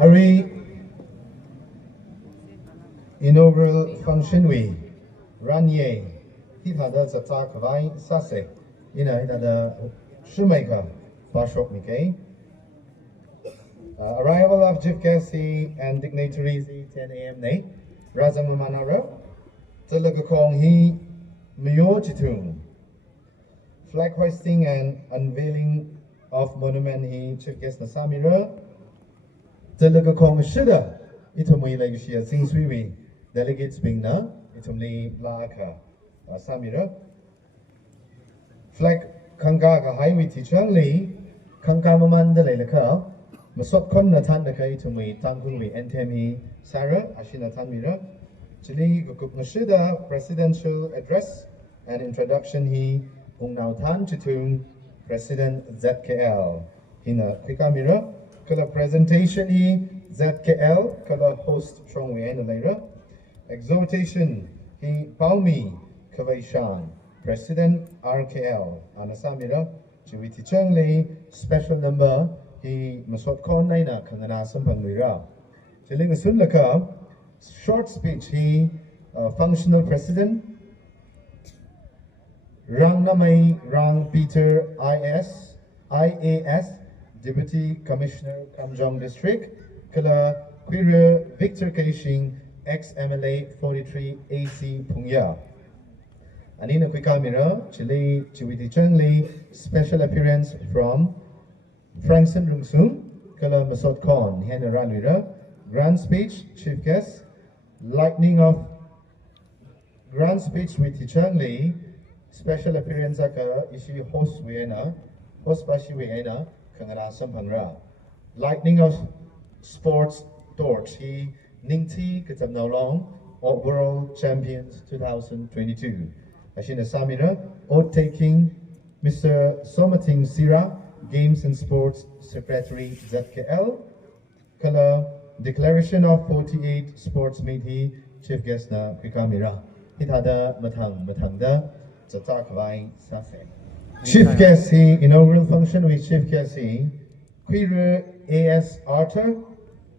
Ari inaugural function we run ye Tita does attack by Sase in a shoemaker Bashok Mike. Arrival of Chief Cassie and dignitaries 10 a.m. Nay Razamamanara Telagakong he Myo Chitung flag hoisting and unveiling of monument he Chief Guest Nasamira Telagakong Shida Itumui Legacia Sing Swiwi delegates being na Itumli Laaka Samira flag Kangaga Highway Teacher Lee Kangamaman the Lelaka Masok Kon Natan the Kai to me Tangui Entemi Sarah Ashina Tamira Chili Gukuk Nashida presidential address and introduction he Ungnau Tan Chitung President ZKL Hina Quikamira Kala presentation he ZKL Kala host Chongwe and later exhortation he Palmi Kavaishan President RKL Anasamira Chiwiti Chungli special number he Masot Kon Naina Kangana Sampangwira. Chiling Sunlaka short speech he functional president Rang Namai Rang Peter IAS Deputy Commissioner Kamjong District Kala Queer Victor Keishing Ex MLA 43 AC Phungyar. Anina Quikamira Chili Chiwiti Chungli special appearance from Frankson Rungsung, Kala Masot Kon, Hena Ranwira, grand speech, chief guest, lightning of grand speech with Tichangli, special appearance aka ishi host bashi Wiena, Kangana Sampangra, lightning of sports torch, he Ningti Kitam Naulong, overall champions 2022. Ashina Samira, oath taking Mr. Somating Sira, Games and Sports Secretary ZKL, Kala declaration of 48 sports meet chief guest na Pikamira. Hitada matangda Zatak Vai Sase. Chief guest he inaugural function with chief guest he Queer AS Arthur,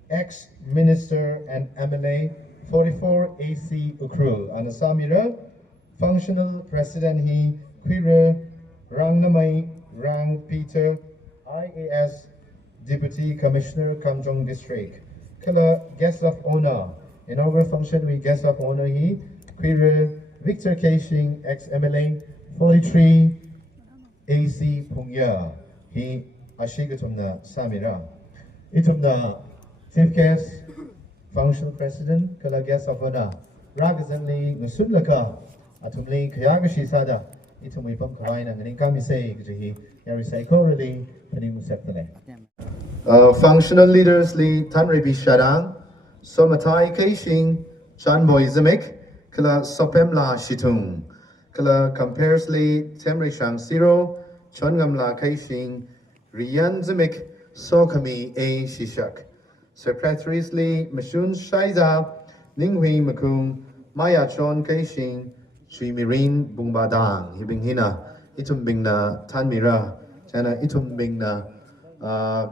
ex Minister and MLA 44 AC Ukhrul. Anasamira, functional president he Queer Rangnamai Rang Peter, IAS Deputy Commissioner Kamjong District. Kala guest of honor. Inaugural function we guest of honor he Queer Victor Keishing ex MLA 43 AC Phungyar. He Ashigatumna Samira. Itumna chief guest functional president Kala guest of honor. Ragazanli Nusunlaka Atumli Kayagashi Sada itu mui pam khawai na ngani kami say gji ya recycle really pani musaptale functional leaders li tanri bi sharang somatai keishing chan boizamik kala sopem la shitung kala comparesly temri shang zero chongam la keishing riyan zamik sokami a shishak secretaries mashun shaiza ninghui makung maya chon keishing Sri Mirin Bungbadang hibing hina itum bing na tan mira chana itum bing na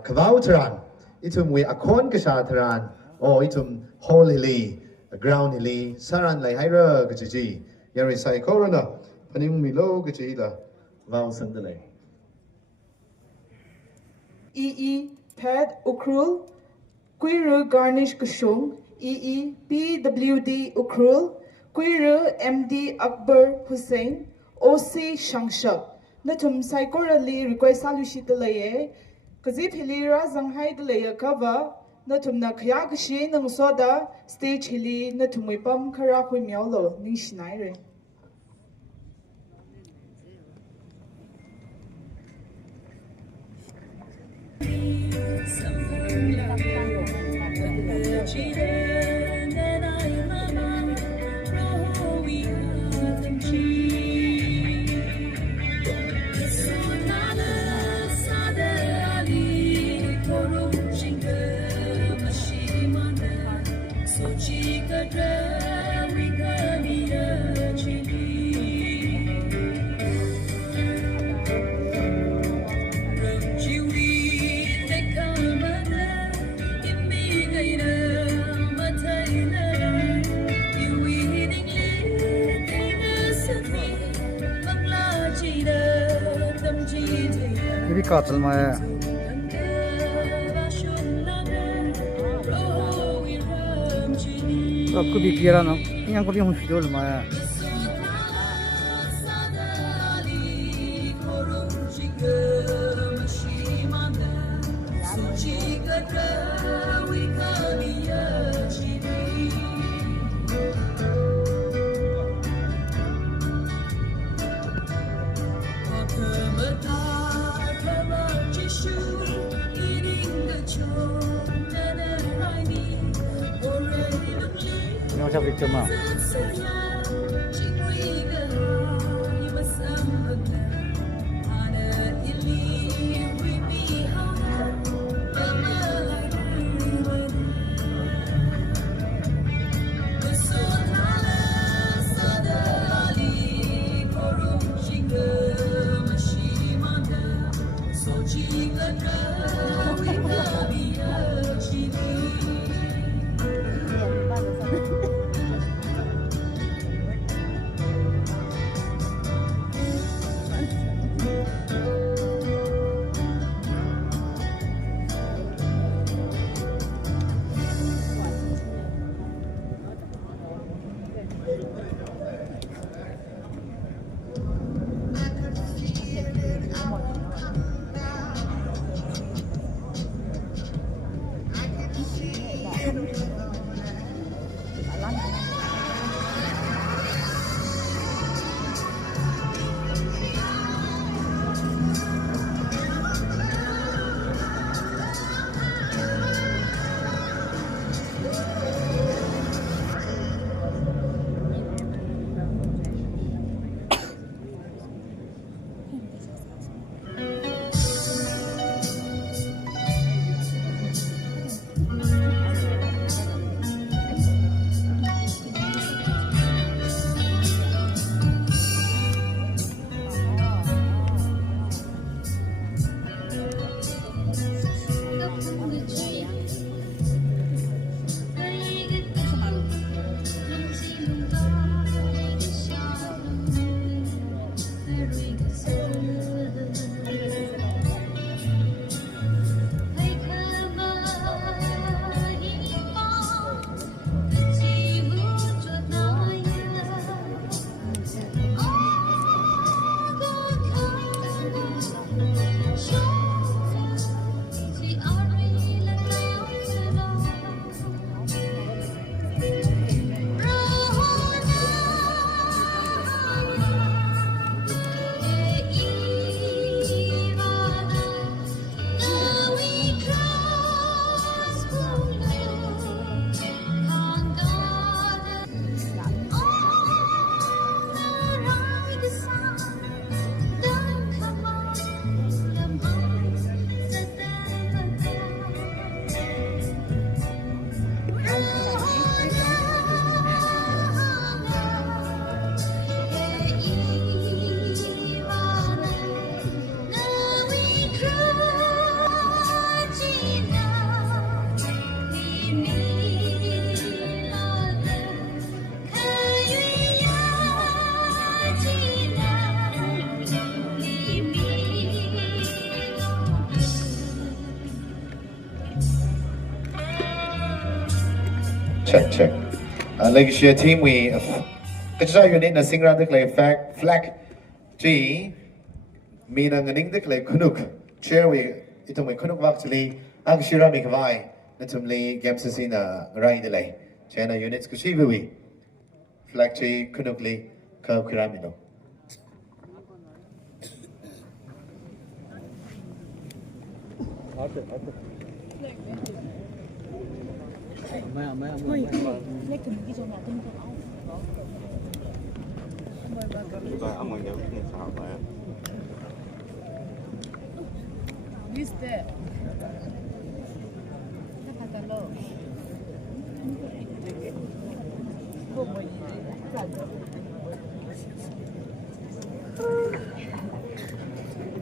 kavautran itum we akon kashatran o itum holy ground hili saran lai haira gajiji yari sai corona panim milo gaji la vau sandale Ted Ukhrul Queer Garnish Kushung PWD Ukhrul Queer MD Akbar Hussein OC Shangsha Natum Psychorally request Salushitalaye Kazit Hilira Zanghai Delaya cover Natum Nakayakashi Nang Soda Stage Hili Natumipam Karakwi Miolo Nishnaire ये भी कातल में है आपको भी किया ना यहाँ को भी हम फिर में है Yang siapa cuma check. Legacy team we kaccha unit na singra the clay flag G mina nganing the clay kunuk chair we itong may kunuk actually ang shira mi kawai na tumli games na rai delay chena units kushivi we flag G kunukli ka kiramino.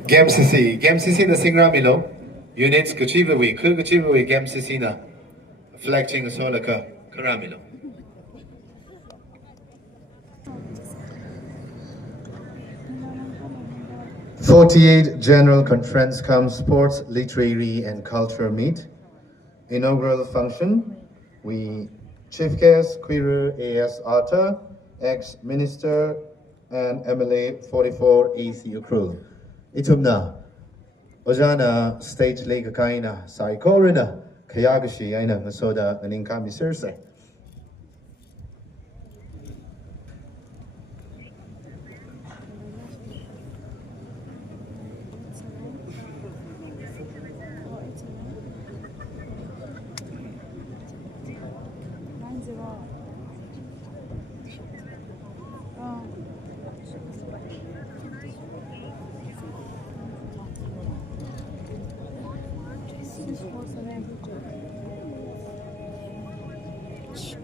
Game CC na singra milo units kuchiva we game CC na flexing sola ka karamilo. '48 General Conference cum Sports, Literary and Culture Meet. Inaugural function. We Chief Guest Queer AS Arthur, Ex Minister and MLA 44 AC Ukhrul. Itumna Ojana State League Kaina Saikorina Kayagashi Aina Masoda and Inkami Sirse.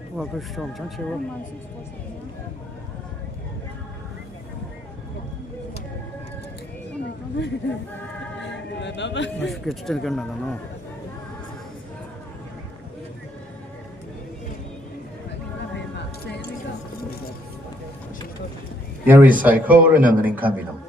Well, strong, don't you? Let's get still going no. Here is Psycho and I'm in Camino.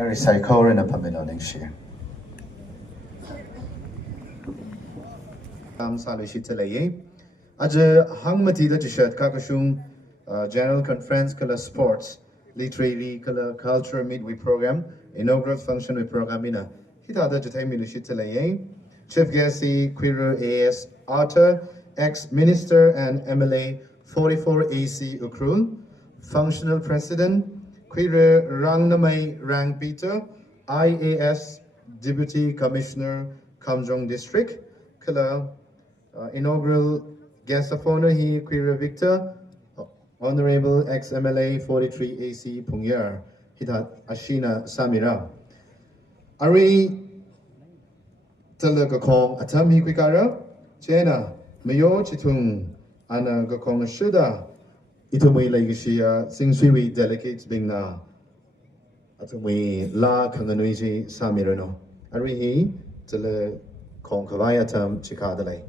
Here is Psycho and a Pamela next year. Salishitalaye. Aja Hangmati the Jishat Kakashung General Conference Kala Sports, Literary Kala Culture Midweek Program, Inaugural Function with Programina. Hita the Jatay Milishitalaye. Chief Guest Queer AS Arthur, Ex Minister and MLA 44 AC Ukhrul, Functional President, Queer Rangnamai Rang Peter, IAS Deputy Commissioner, Kamjong District, Kala Inaugural Guest of Honor here, Queer Victor, Honourable Ex MLA 43 AC Phungyar, Hita Ashina Samira. Ari Talagakong Atami Kwikara, Chena, Mayo Chitung, Anna Gakong Shuda, Itumui Legishia, Singsui delegates being na Atumui La Kanganuiji Samirano. Arihi Tele Konkavayatam Chikadale.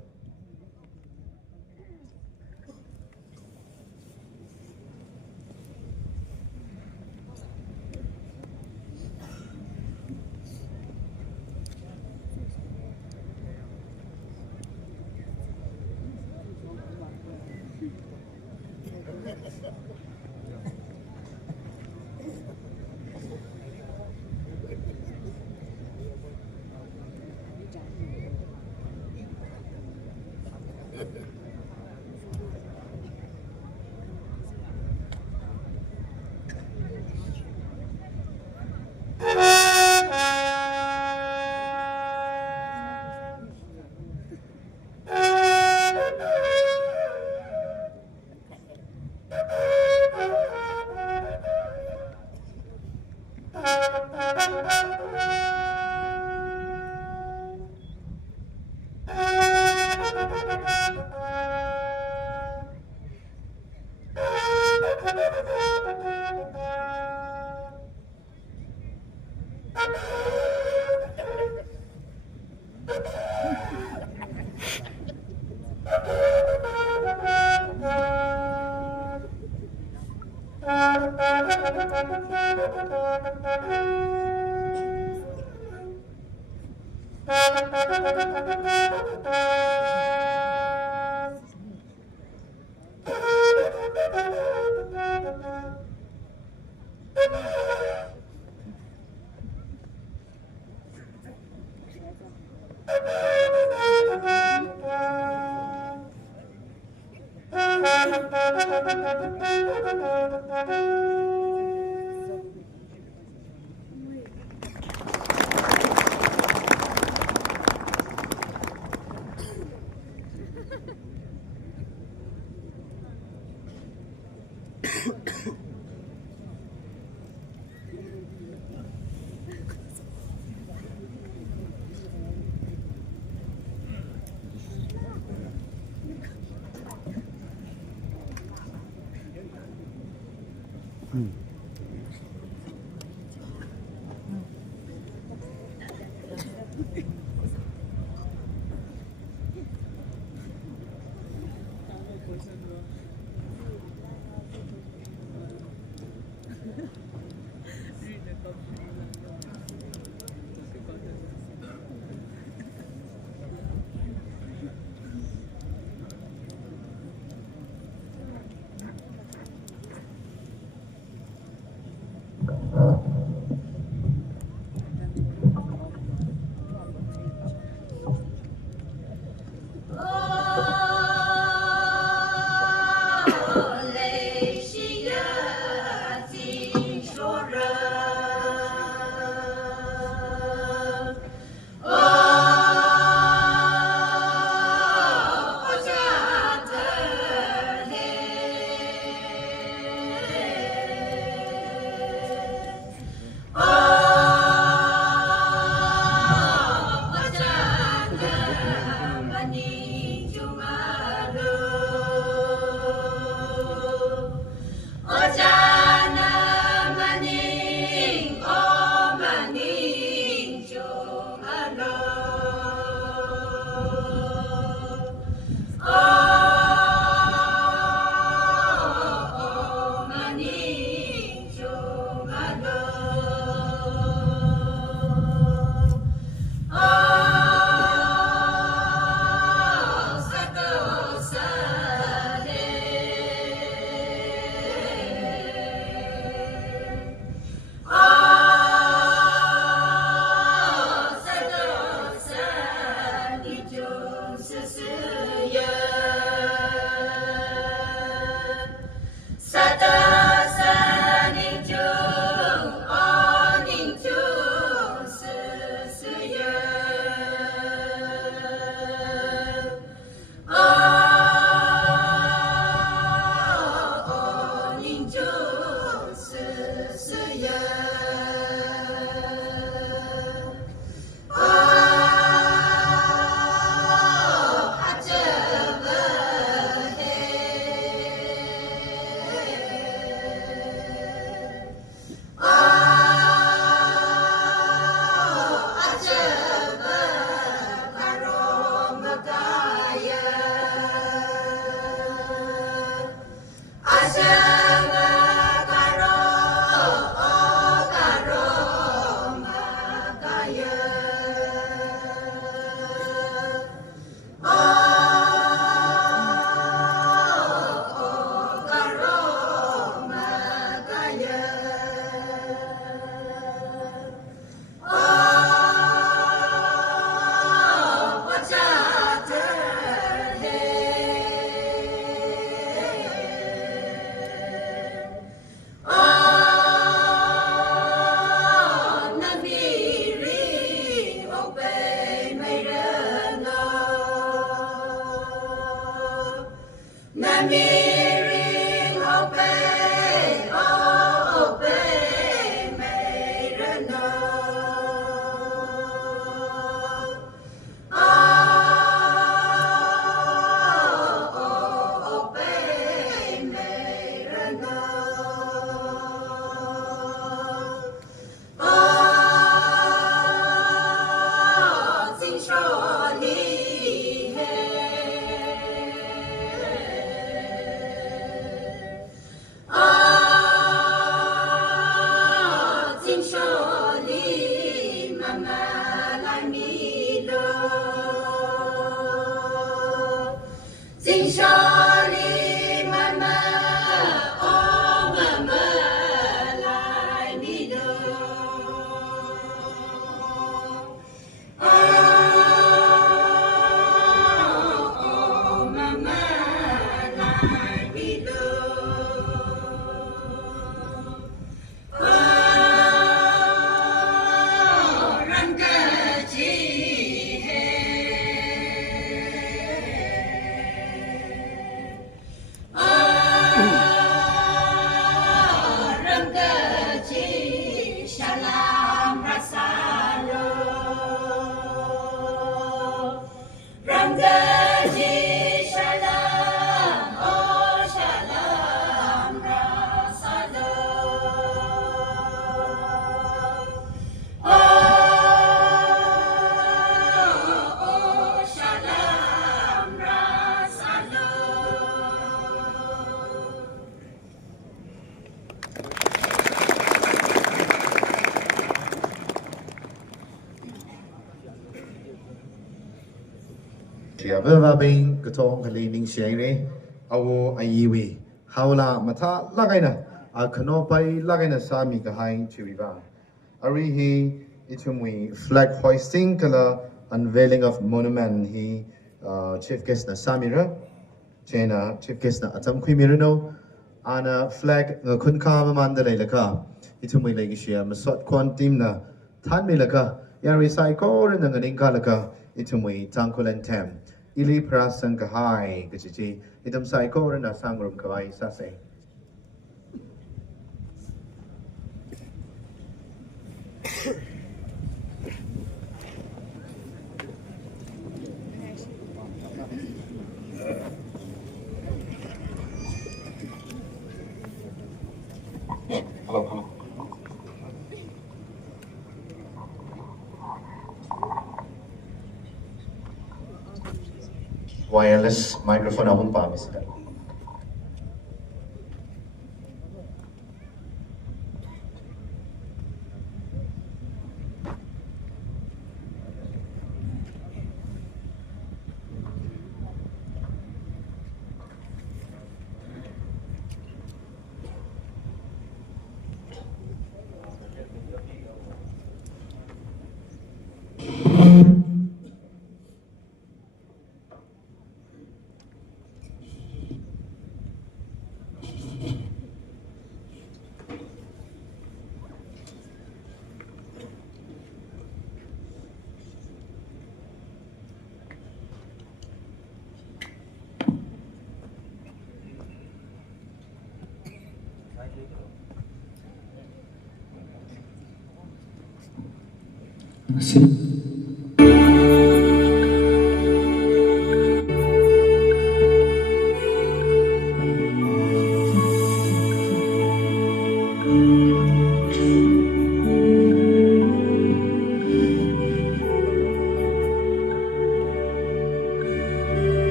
Tiawa Bing, Katong Kalining Shere, Awo Ayiwi, Haula Mata Lagaina, Alkanopai Lagaina Sami Kahain Chiriva. Arihi, Itumwi, flag hoisting, Kala, unveiling of monument, he, Chief Guest na Samira, Chena, Chief Guest na Atam Quimirino, Ana flag, Kunkama Mandalay Laka, Itumwi Legishia, Masot Quantim na, Tanmi Laka, Yari Saiko, and Nanganinka Laka, Itumwi, Tankulen Tem. Ili prasang kahai kecici itam saiko rena sangrum kawai sase. Hello. Wireless microphone akong pamisita.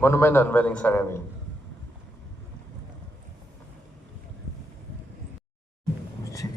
Monument unveiling ceremony. Check.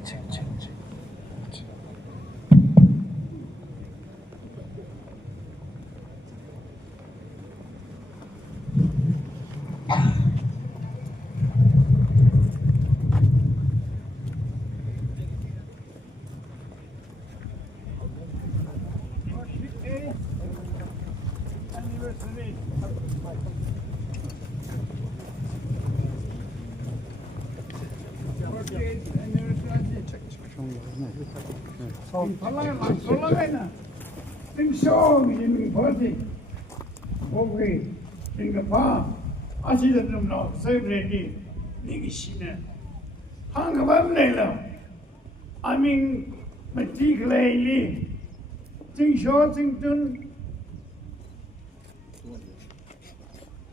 I mean, particularly, Jing Shaw, Jing Dun,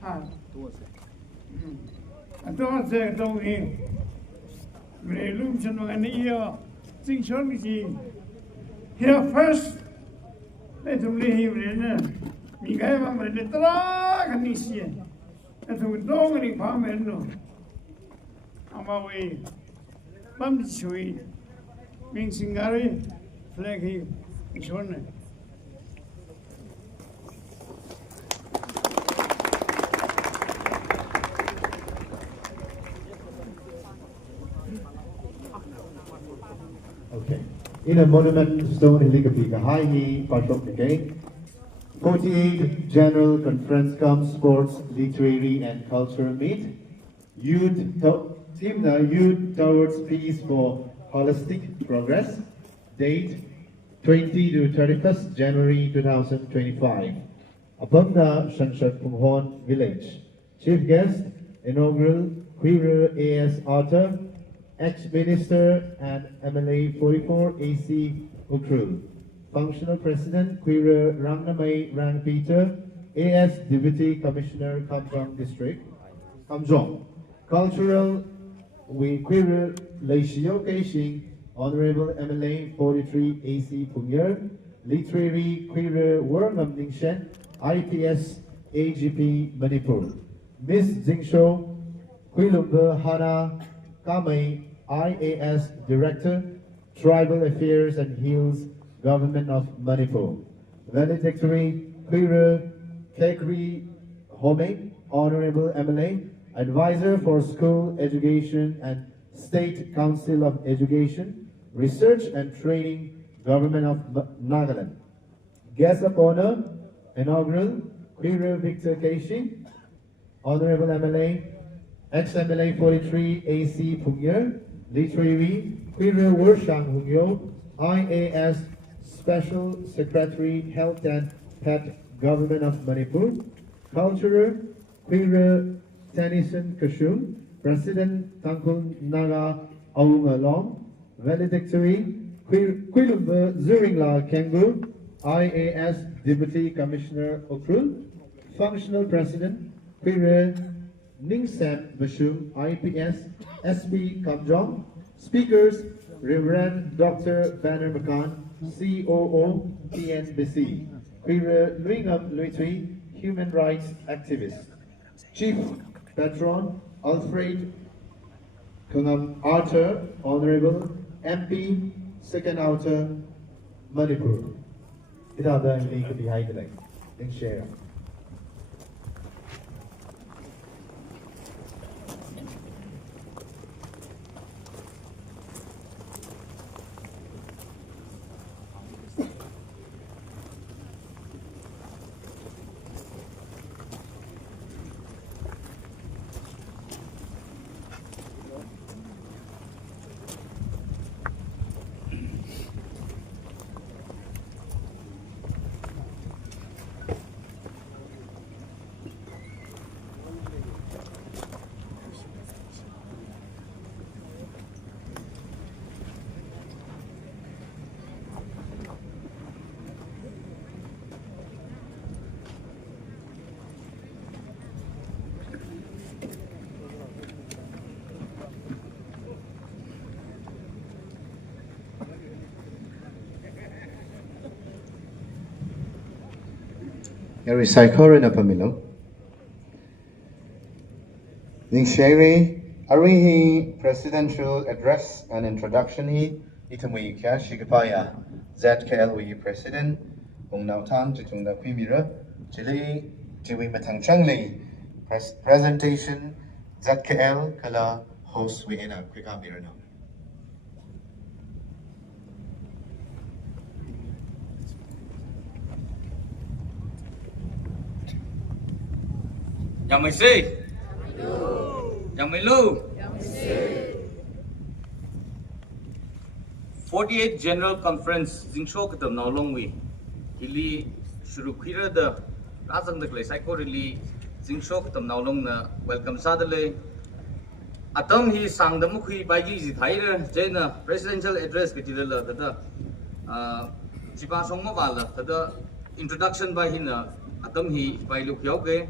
I don't say, don't hear. Relution and ear, Jing Shaw, here first, let him leave in. We gave him a little and this year. And so we don't really palm it. No, I'm away. Bum sweet. Being Singari, flag him, it's one. Okay. In a monument stone in Ligapika, high knee, Patok again. 48 General Conference Cum Sports, Literary and Cultural Meet. Team Youth Towards Peace for Holistic Progress. Date 20 to 31st January 2025. Abunda Shanshat Phunghon Village. Chief guest, Inaugural Queer AS Author, Ex-Minister and MLA 44 AC Ukhrul. Functional President, Queer Rangnamai Rang Peter, AS Deputy Commissioner, Kamjong District. Kamjong. Cultural, Queer Leishio Keishing, Honourable MLA 43 AC Phungyar. Literary, Queer Wernam Ningshen, IPS AGP Manipur. Miss Jingsho, Quilumba Hana Kamai, IAS Director, Tribal Affairs and Hills, Government of Manipur. Valedictory, Queer Kekri Home, Honorable MLA, Advisor for School Education and State Council of Education, Research and Training, Government of Nagaland. Guest of Honor, Inaugural, Queer Victor Keishing, Honorable MLA, Ex MLA 43 AC Phungyar, Literary, Queer Worshang Hungyo, IAS Special Secretary, Health and Pet, Government of Manipur. Cultural, Queer Tennyson Kashum, President Tangkul Naga Aung Along. Valedictory, Quilumba Zuringla Kengu, IAS Deputy Commissioner Ukhrul. Functional President, Queer Ningsam Bashum, IPS SB Kamjong. Speakers, Reverend Dr. Banner Makan, COO PNBC. Queer Luingam Luitui, Human Rights Activist. Chief Patron, Alfred Honourable Honourable MP, Second Outer, Manipur. It are the link behind the link. Link share. Recycle na pamilo. Ning share arihi presidential address and introduction hi itamui kya shigapaya ZKL wi president ong nautan chitung da kwimira chili jiwi matang changli presentation ZKL kala host wi ena kwikamira na. Yang mai sei. Yang mai lu. 48th General Conference Zingsho katam now long we. Hili shuru khira da razang da klai psycho really Zingsho katam now long na welcome sadale. Atam hi sang da mukhi baigi ji thaira jena presidential address kitidala tada chipa songma bala tada introduction by hina atam hi bai luk yauge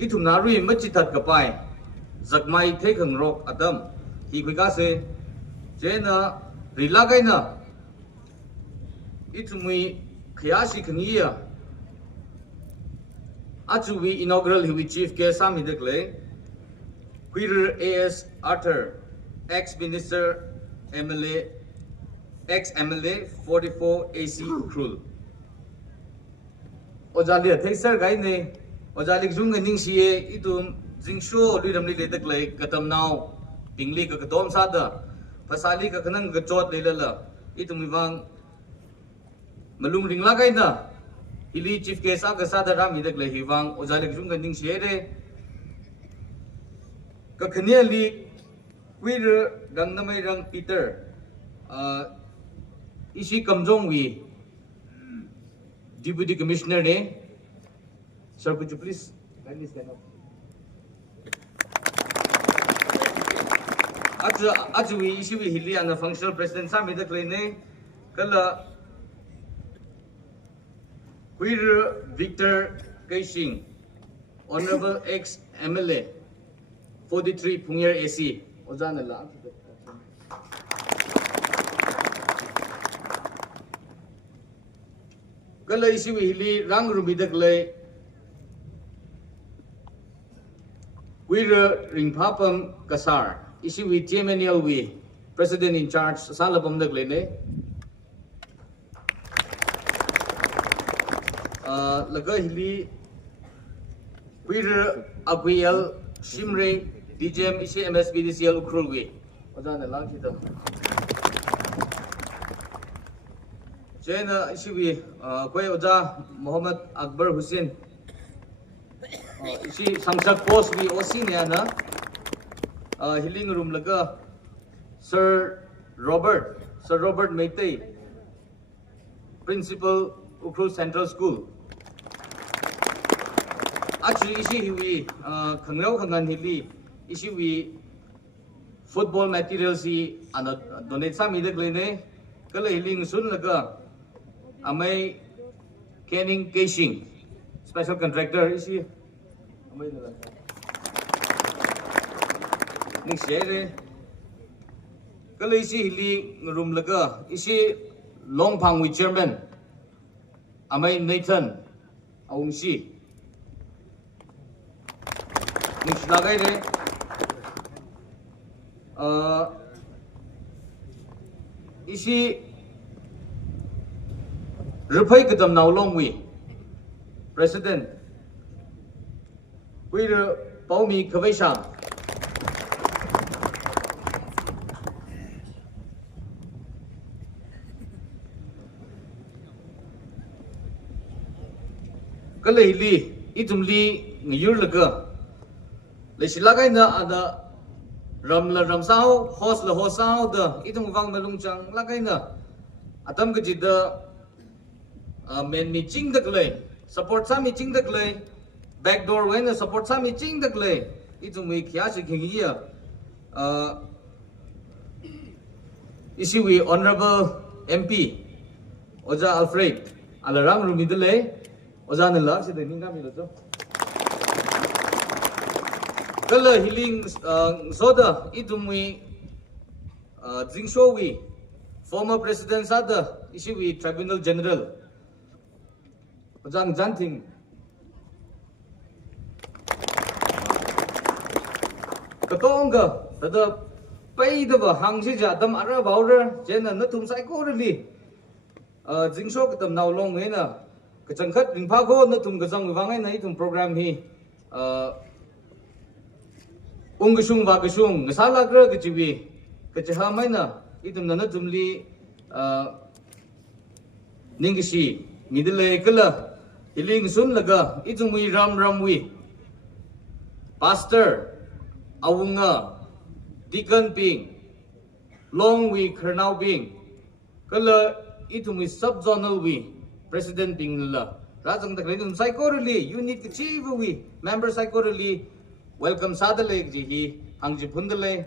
itum narui machitat kapai zakmai thekang rok atam hi kwika se jena rilagai na itumui khiashi khangiya Achuwi inaugural hiwi chief ke sami dekle Queer AS Arthur ex minister MLA ex MLA 44 AC Ukhrul Ojali thesar gai ne Ojali jung ning sie itum jingsho liramli le dekle katam now pingli ka katom sada pasali ka kanang gachot lelala itum ibang malung ringla gai na Ili chief case aga sada ram hidak le hiwang ojalik jung ning siere ka khniali queer gangnamai rang Peter isi kamjong wi deputy commissioner ne sir could you please kindly stand up wi isi wi hili an functional president sam hidak le ne kala Queer Victor Keishing, Honourable Ex MLA, 43 Phungyar AC. Ojana la. Kala isi hili rang rubidak le. Queer Ringpapam Kasar, isi Ceremonial President in charge salapam dak le ne. Laga hili Queer Agwiel Shimre DJM isi MSBDCL Ukhrul we Ojana lang kita Jena isi we koi Oja Muhammad Akbar Hussein isi Samsak Post we osi ne ana hiling room laga Sir Robert Meitei Principal Ukhrul Central School Actually, isi hiwi khangrau khangan hili isi wi football materials hi ana donate sa mi dak lene kala hiling sun laga amai canning keishing special contractor isi amai la ning shere kala isi hili room laga isi longphang wi chairman amai Nathan aungsi Niks lagay ne isi rupai kadam naulong wi president Queer Paumi Kavaisha kala hili itumli ngiyur laga Lesilagai na ada ram sao hos sao da itung wang malung chang lagai na atam ke jida men mi ching dak le support sa mi ching dak le backdoor when support sa mi ching dak le itung mi khya chi khingia isi we honorable MP Oja Alfred alarang rumidale Oja nala si dening kami lo to Kala hiling soda itumui Zingshowi former president sada isiwi tribunal general Pajang Janting Katonga tada paidaba hangsi jadam ara bawra jena natum sai ko rili Zingsho katam naulong hena kachangkhat ringpha ko natum gajang wangai na itum program hi Ungusung bagasung ngasala gra kechiwi kechahamai na itum nana tumli Ningishi, Midile Kula, Hiling Sun Laga, Itumi Ram Ramwi, Pastor, Awunga, Deacon Ping, Long We Kernau Ping, Kala Itumi Subzonal We, President Ping La, Razang the Krenum Psychorally, Unit Chief We, Member Psychorally, welcome Sadale Jihi, Hangji Pundale,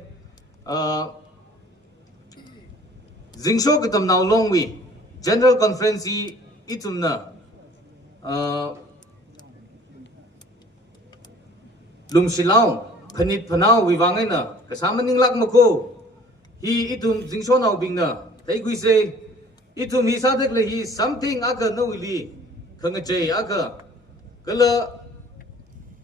Zingsho Katam now long we, General Conference Itumna, Lumshilau, Panit Panau, Vivangana, Kasamaning Lakmako, he itum Zingsho now being na, take we say, itum he sadekle he something aka no willy, Kangajay aka, Kala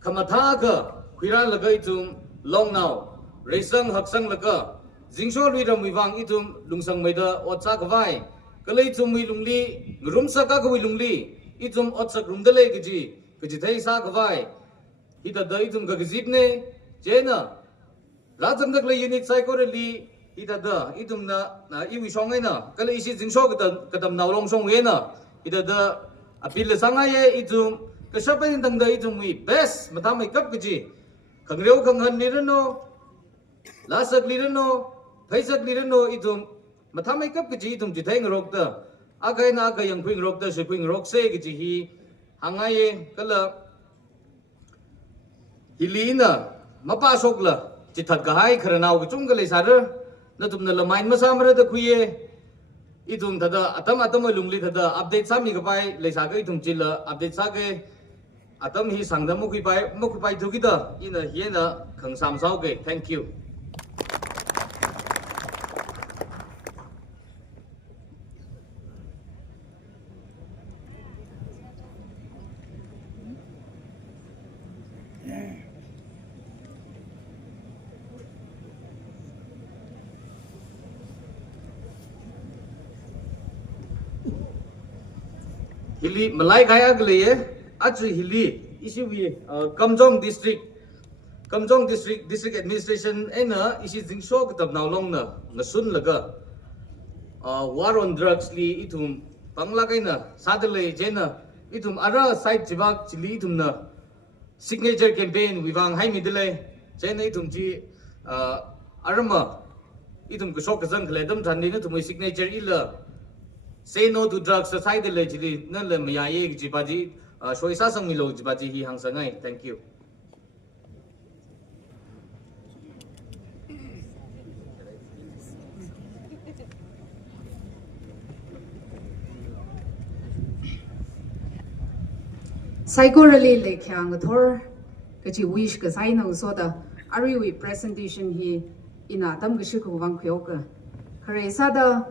Kamataka, Quiran Lagaitum, long now, Raisang Haksang Laka. Zingsho Lidam Wivang itum lungsang maida otsak vai kalaitum wilungli rumsa ka wilungli itum otsak rumdale giji thai sa vai ita da itum gagizipne jena rajang dak le unit psychorally ita da itum na iwi songai na kala isi zingsho katam naulong song na ita da apil sangaye itum kasapen dang da itum wi best matamai kap giji kangreu kanghan nirano lasak lirano Paisak Lirano itum Matamai Cup Gaji itum Jitang Rokta Agay na agay ang Queen Rokta sa Queen Rokse Gaji hi Hangaye Kala Hilina Mapasok la Jitat Gahay Karanaw Gachung Galay Sadar Natum na lamain masamara da kuye itum tada atam lungli tada update sami kapay Laysaga itum chila update sage atam hi sangda mukipay dugida ina hiena kang samsauge. Thank you. Hili Malay Kaya Glaye, actually Hili, isi we Kamjong District Administration, isi Zingsho Katab now long na Nasun Laga, war on drugs li itum Panglagay na Sadale Jena, itum Ara side Jibak Chili itum na signature campaign Vivang Haimi Delay, Jena itum Ji Arma, itum Kushok Kazan Kledam Tandina to my signature illa. Say no to drugs society legally none le mayaye jibaji shoisa sang milo jibaji hi hang sangai. Thank you. Psychorally lekyang thor kachi wish ka sai no so da ari we presentation hi ina tam gishi ko wang khyoka khare sa da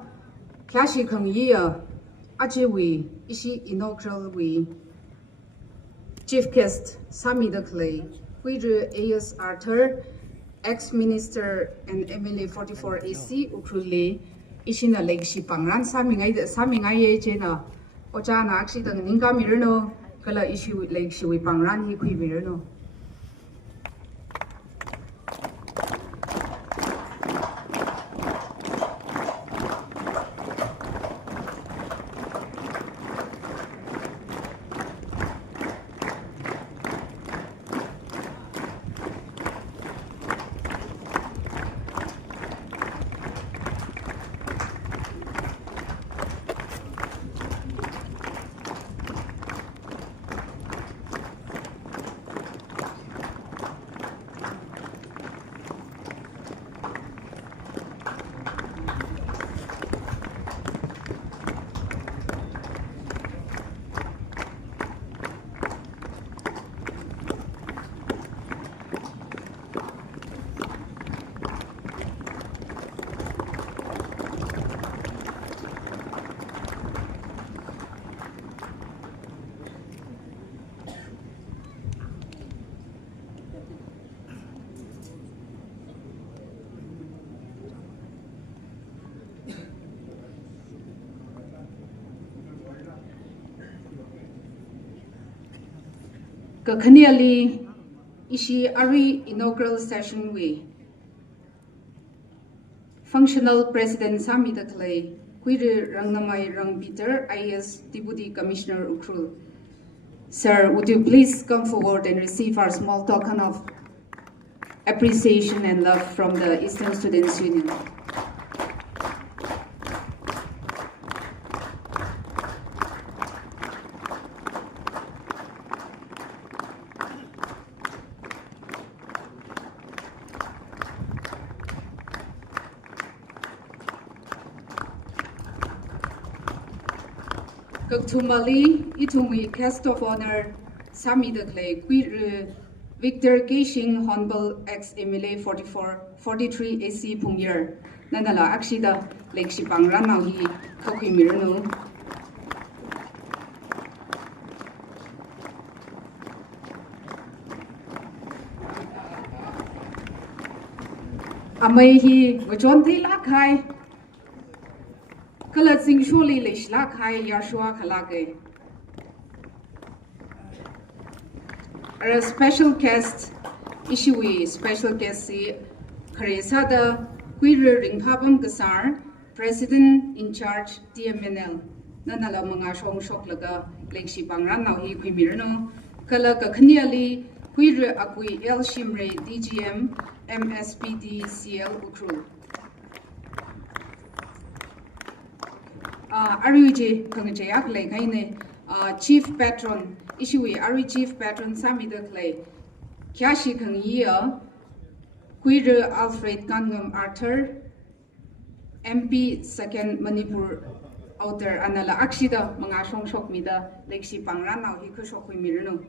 Kashi Kang Yia, Ajiwi, Ishi Inaugural We, Chief Guest Sami the Clay, Uyghur A.S. Arthur, Ex Minister and MLA 44 AC, Ukhrul, Ishina Legshi Pangran, Samingai Jena, Ochana actually the Ninga Mirano, Kala issue Legshi with Pangran, Hikui Mirano. Kakhaniali Ishi Ari Inaugural Session We Functional President Sami the Clay Kuire Rangnamai Rang Peter, IAS Deputy Commissioner Ukhrul. Sir, would you please come forward and receive our small token of appreciation and love from the Eastern Students' Union. Kaktumali, itungwi cast of honor, Sami the Clay, Victor Keishing, Honorable Ex MLA 43 AC Phungyar. Nanala Akshida, Lake Shipang Ranahi, Koki Mirano. Amahi, Vajonti Lakai. Kala sing surely lish lakai Yashua Kalake. A special guest issue special guest si Karesada Queer Ringpabam Gasar, President in charge DMNL. Nanala mga shok laga Lekshi Bangran now he Quimirano. Kala Kakanyali Queer Akui El Shimre DGM MSPD CL Ukhrul. Ariji Kangajayak Lake Chief Patron issue Ari Chief Patron Samida Clay Kyashi Kangia QR Alfred Honourable MP Second Manipur Outer Anala Akshida Mangashong Shok Mida Lake Shipangran now he Kushok Mirno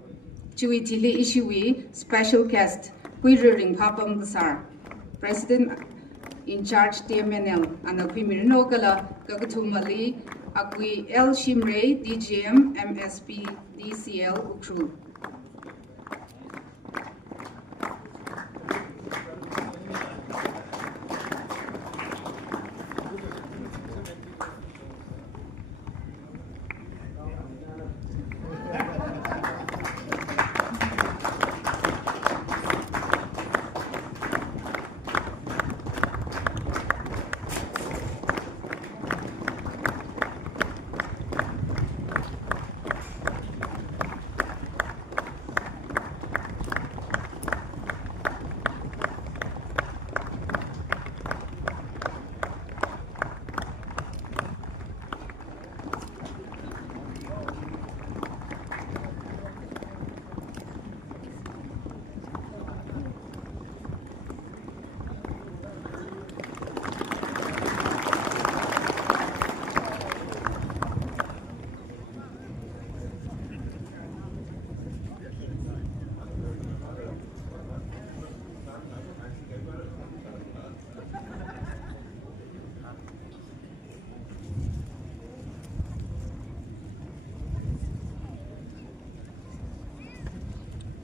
Chui Tili issue special guest QR Ringpapam Basar President in charge TMNL and Akwi Mirno Kala Gagatumali Akwi El Shimre DGM MSP DCL Ukhrul.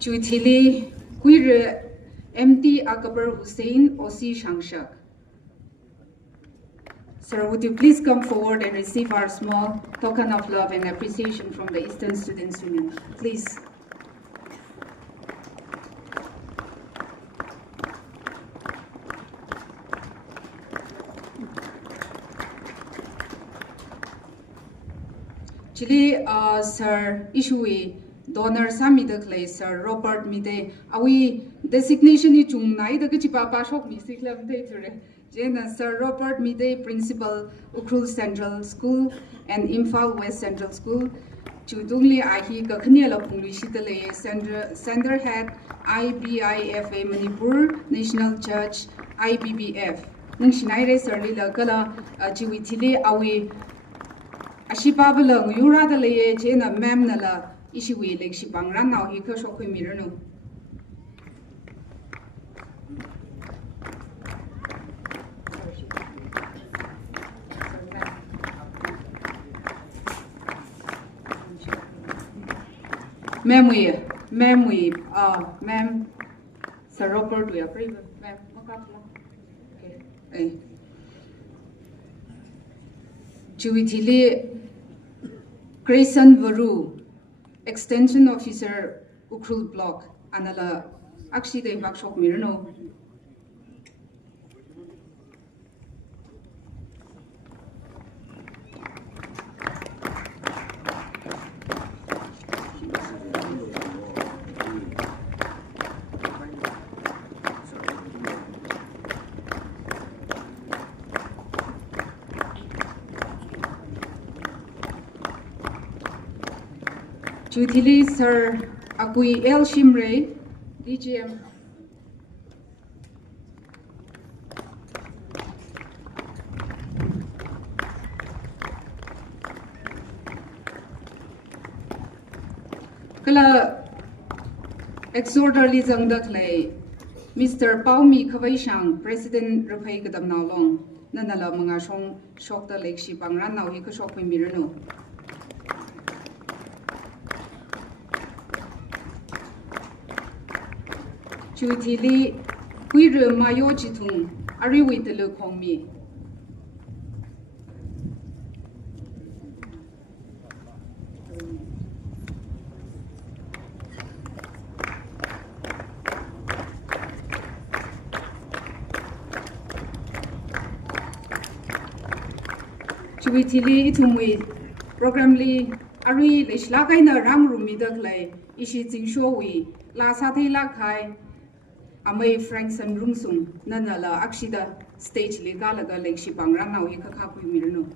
Chuitili Queer MD Akbar Hussein Osi Shangshak. Sir, would you please come forward and receive our small token of love and appreciation from the Eastern Students' Union? Please. Chile, Sir Ishui. Donor Sami the Clay, Sir Robert Mide, Awi designation is Jungnai, the Kichipapa Shok Misiklam Theatre. Jena Sir Robert Mide, Principal, Ukhrul Central School and Imphal West Central School. Chudungli Ahi Kakaniela Punglishitale, Center Head, IBIFA Manipur, National Church, IBBF. Nungshinai Sir Lila Kala, Chiwitili Awi Ashipabalang, Yuradale, Jena Mamnala. Issue we like Shipangran now he could shock mirror. Ma'am, ma'am, Sir Robert, we are pretty good, ma'am. Okay. Chuitili Grayson Varu. Extension Officer Ukhrul Block Anala Akshide Bakshok Mirno. Juthili Sir Akui El Shimre, DGM. Kala exorderly zangdak lay Mr. Paumi Kavaishang, President Rapai Kadam Nalong, Nanala Mangashong, Shok the Lake Shipangran, now he could shock me Mirano. Chuitili, Quiru Mayo Chitung, Ari with the look on me. Chuitili Itumwi, programly Ari Lishlakaina Ramrumi Duklay, Ishi Zingshowi, La Sate Lakai, Amay Frankson Rungsum, Nanala Akshida, Stage Legalaga Lake Shipang Ranau Yakapu Mirno.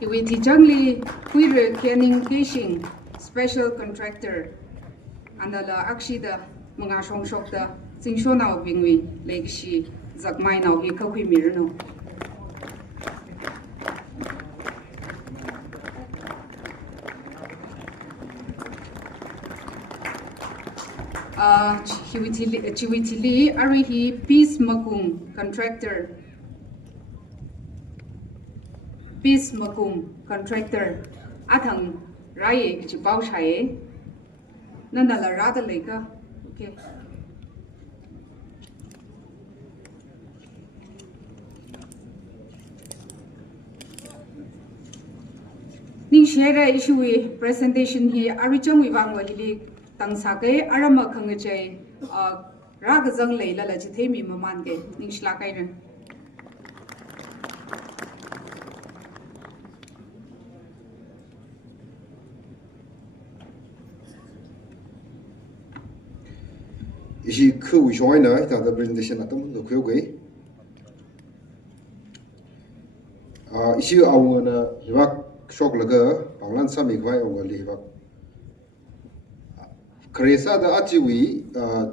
Iwiti Jangli, Queer Canning Keishing, Special Contractor, Andala Akshida, Mangashong Shokta, Zingshonao Bingwi, Lake Shi, Zakmainao Hikawi Mirno. Chiwitili, Arihi, Peace Makum, Contractor. Peace Makum, Contractor, Atang, Raye, Chibao Shaye, Nanala Rada Leka, okay. Ning share issue presentation here, Arichang Wivang Walili, Tangsake, Arama Kangache, Ragazang Leila Lajitemi Mamange, Ning Shlakairan. Ishi ku joiner ita the presentation atam do kyoge ishi awna hibak shok laga panglan sami khwai awali hibak kresa da achiwi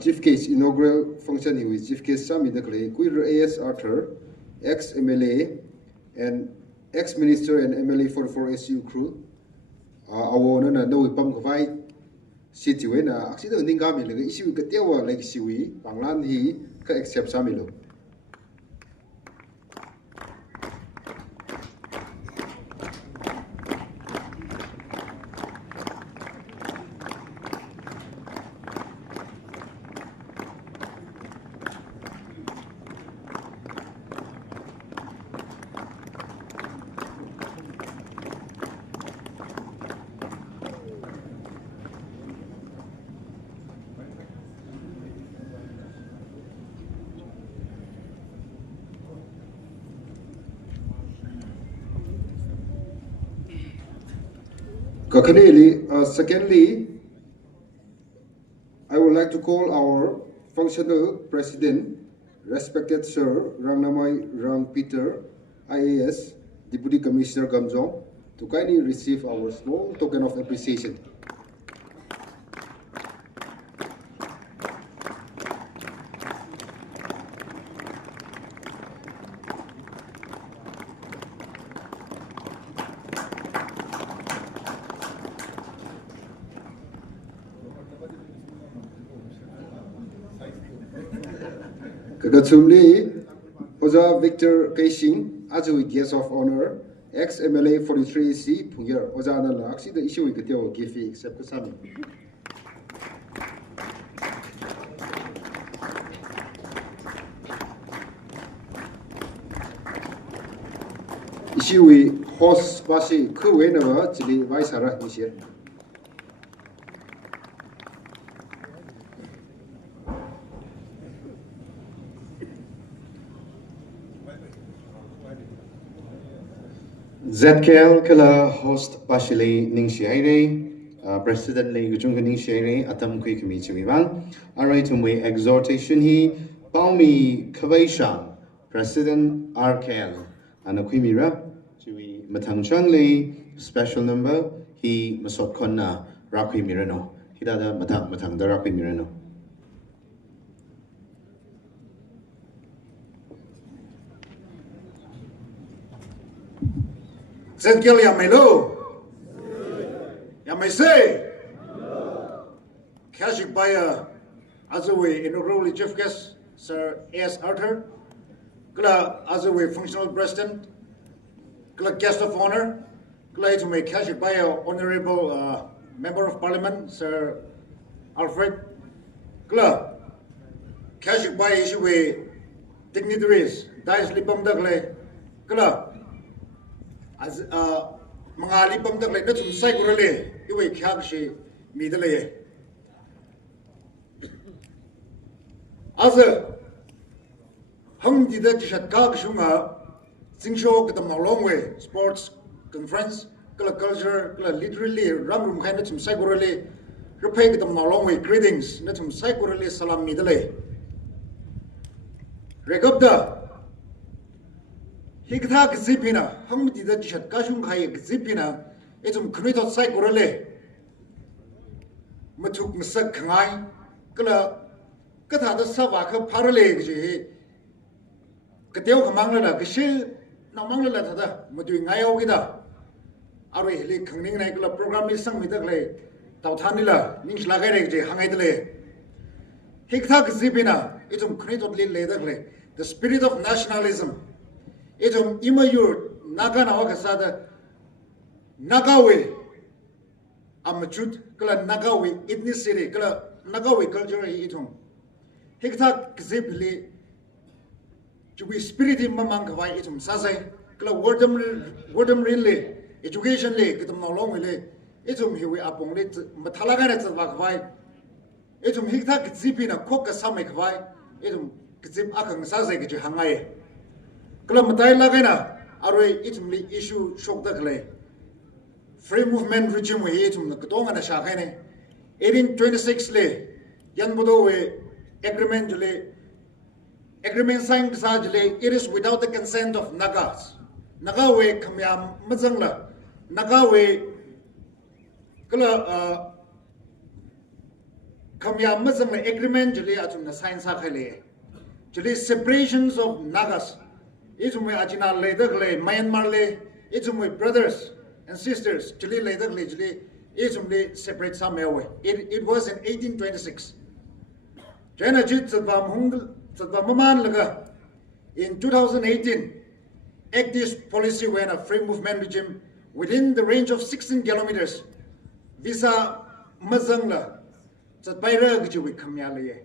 chief case inaugural function hiwi chief case sami da kle queer AS Arthur ex MLA and ex minister and MLA for SU Ukhrul awona na no pam khwai Situena, accident in Gamil, issue Katewa like Siwi, Banglan he accept Samilo. Secondly, I would like to call our functional president, respected Sir Rangnamai Rang Peter, IAS, Deputy Commissioner Gamjong, to kindly receive our small token of appreciation. Kagatsumli, Oza Victor Keishing, as we guest of honor, Ex MLA 43C Phungyar, Oza Anala, actually the issue we could tell Gifi except Kusami. Issue we host Bashi Kuwenava, Chili Vaisara this year. ZKL kala host Bashili Ningshiaire, President Lay Gujunga Ningshiaire, Atam Kui Committee Vivan, Alright, my exhortation he, Baumi Kavaishan, President RKL, and Aquimira, Jui Matangchang Lay, special number, he Masot Konna, Rakui Mirano, Hidada Matang, the Rakui Mirano. ZKL Yamelo Yamese Kashik Baya Azaway Inaugural Chief Guest Sir A.S. Arthur Kla Azaway Functional President Kla Guest of Honor Kla to make Kashik Baya Honourable Member of Parliament Sir Alfred Kla Kashik Baya Issueway Dignitaries Dice Lipam Dagle Kla as Mangali Pam the Letter to Cycle, you will catch me the lay. As a hung did that shat gag shunga, sing show get them a long way, sports, conference, culture, literally, rum kind of some cycle, repay them a long way, greetings, let some cycle, salam me the lay. Regabda. Hikta Zipina, Hum did that shat Kashung Hai Zipina, etum Knitot Cycle, Matuk Masak Kangai, Kala Kata the Savaka Parale, Kateo Mangala, Kashil, Namangala, Matuing Iogida, Are we Kanging Nagla program is sung with the clay, Tautanilla, Ninch Lagare, Hangaidle. Hikta Zipina, etum Knitot Lay, the spirit of nationalism. Itum imayur naga na wakasada nagawe amachut kala nagawe ethnicity kala nagawe culture itum hikta kzipli jubi spirit mamang kawai itum sasai kala wordam really education le kitum no long le itum hiwi apong le matalaga na tswa kawai itum hikta kzipina kokka samai kawai itum kzip akang sasai ki hangai Klamatai Lagana, are itumly issue shock the clay. Free movement regime we itum the Katong and Shahane. 1826 lay, Yanbodo agreement signed Sajle, it is without the consent of Nagas. Nagawe Kamyam Mazangla, Nagawe Kamyam Mazangla agreement Julie atum the science Hakale. Julie separations of Nagas. It's my Ajina Ledagle, Myanmar le, it's my brothers and sisters, Chile Ledagle, Chile, it's only separate some way. It was in 1826. China Jit Maman Laga in 2018, act this policy when a free movement regime within the range of 16 kilometers. Visa Mazangla, Zatbaira Gjiwi Kamyale,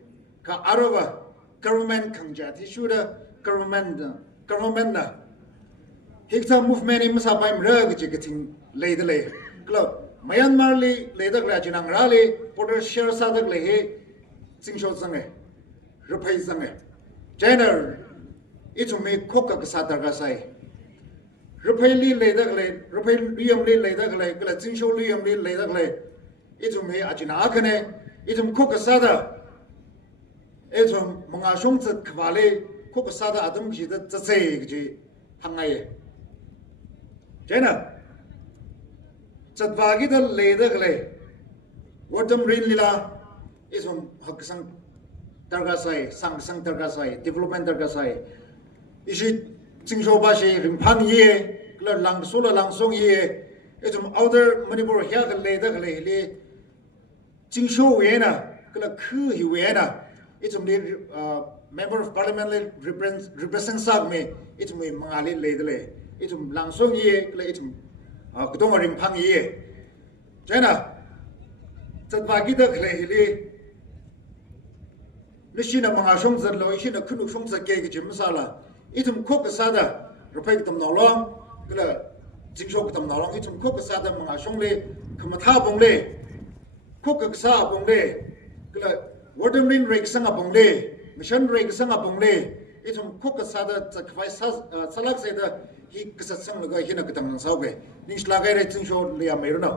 Ka Arava, government Kanjati Shuda, government na hikta movement in Masabaim Rug Jicketing Ladele Club Myanmar Lee Leda Grajinang Rally Porter Share Sadak Lehe Sing Shot Sange Repay Sange Jenner it will make Coca Satargasai Repay Lee Leda Glade Repay Liam Lee Leda Glade Sing Show Liam Lee Leda Glade it will make Ajina Akane it will Coca Sada it will Mangashong Kvale Kokosada Adam Gita to say Hangaye. Jenna Chatvagita Leda Gale. Watam Rain Lila is on Haksang Targasai, Sang Targasai, Development Targasai. Is it Singsobashi, Rimpan Ye, Lang Sola Lang Song Ye, it's from outer Manipur Hag Leda Gale, Jingsho Vienna, Kulaku Hiena, it's from the Member of Parliament represents Sagme, it's me Mangali Ladele, it's Langsong Ye, it's Kutonga Rimpang Ye. Jenna Tatwagita Clay, Lishina Mangashong Zalo, Ishina Kunushong Zake, Jimasala, itum Kokasada, Repake them no long, Jingshock them no long, itum Kokasada Mangashongle, Kamata Bongle, Kokasa Bongle, Watermin Rake Sanga Bongle. Mission Rake Sanga Bongle, itum khok sada chakfai salak seda hi kasat sang laga hina katam nang sauge ning slagai re chung sho lia merno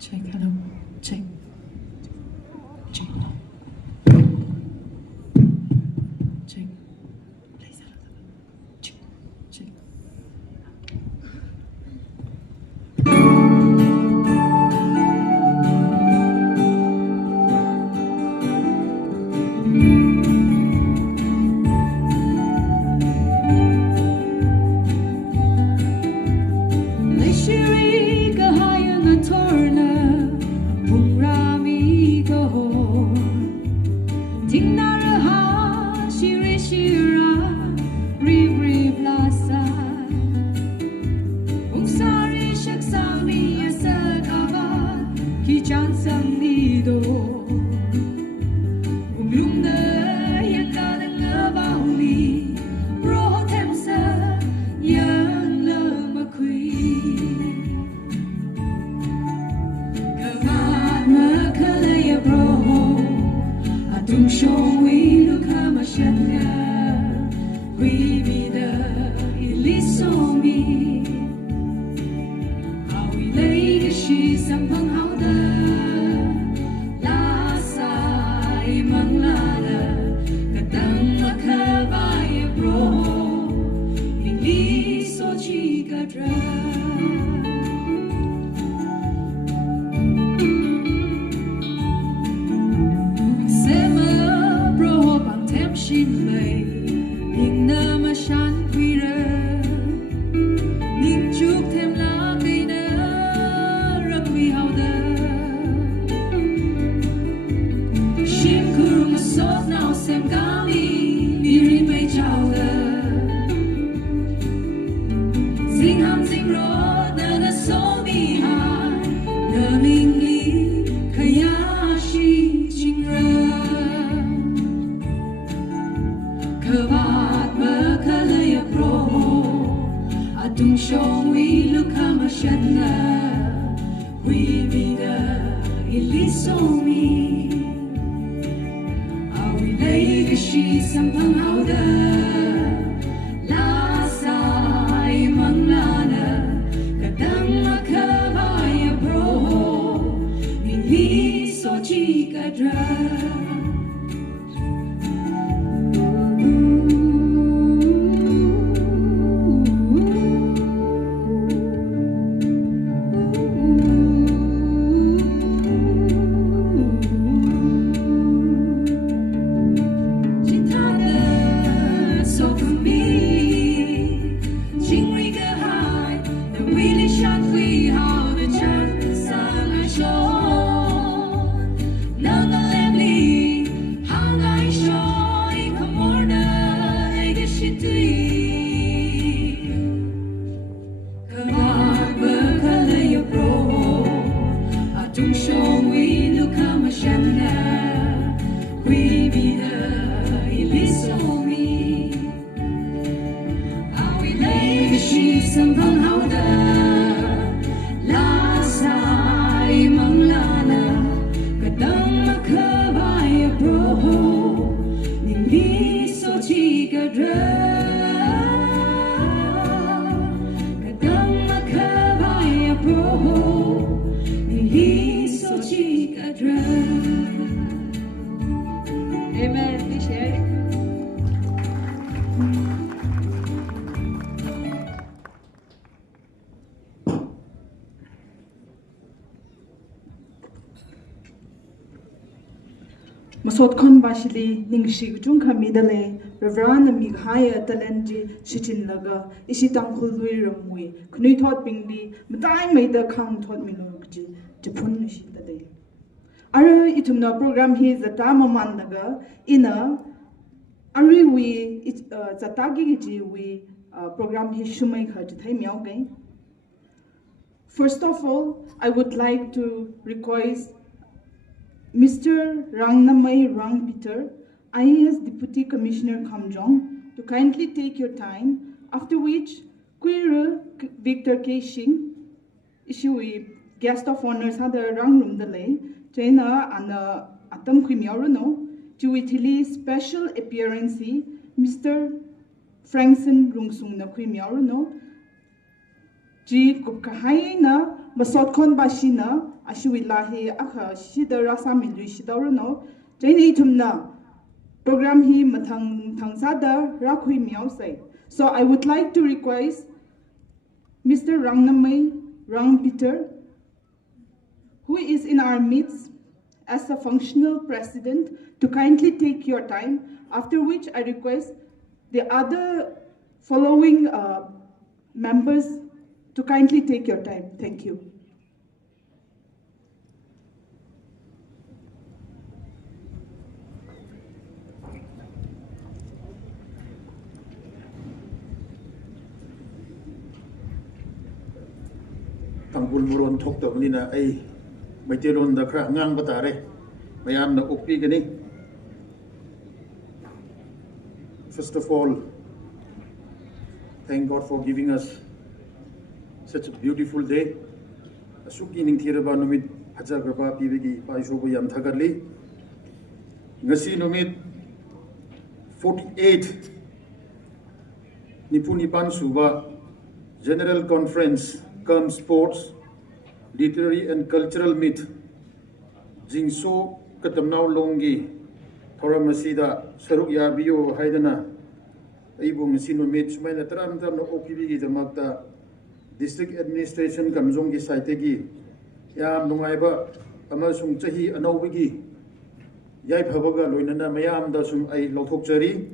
Check, hello, check. Check. Check. Please, hello. Check. Check. Masot kon bashili ningshi gujung kami dale Reverend mi haya talenji shitin laga isi tangkhul lui ramui knui thot pingdi matai mai da khang thot mi lo gji jipun shi dale ara itumna program hi zata maman daga ina Ari we zatagi ji we program hi shumai khaj thai miao gai. First of all, I would like to request Mr. Rangnamai Rangpeter, IAS Deputy Commissioner Kamjong, to kindly take your time, after which Queer Victor Keishing, issue guest of honors had a rang room delay, China and Atam Kwimiaruno, to Italy special appearance, Mr. Frankson Rungsung na Kwimiaruno, G. Kupkahayna, Masot Konbashina, Ashuilahi, Aka, Shida Rasamilui Shidaruno, Jane Tumna, program he Matang Tangsada, Rakui Miausai. So I would like to request Mr. Rangnamai Rangpeter, who is in our midst as a functional president, to kindly take your time, after which I request the other following members to kindly take your time. Thank you. Tangkul muron thok to ni na ai maitiron da khra ngang batare mayam na okpi gani. First of all, thank God for giving us such a beautiful day. Asuki ning thiraba numit hajar graba pibigi paisobu yam thagarli. Ngasi numit 48 Nipunipan Suba General Conference Come Sports Literary and Cultural Meet Jingso Katamnau Longi Thoramasida Saruk Yabiyo Haidana Aibung Sinumit Sumaina Tram Tam Okibigi Damakta District Administration Kamzongi Saitegi Yam Nungaiba Amasung Chahi Anobigi Yai Pabaga Luinana Mayam Dasum Ai Lotokjari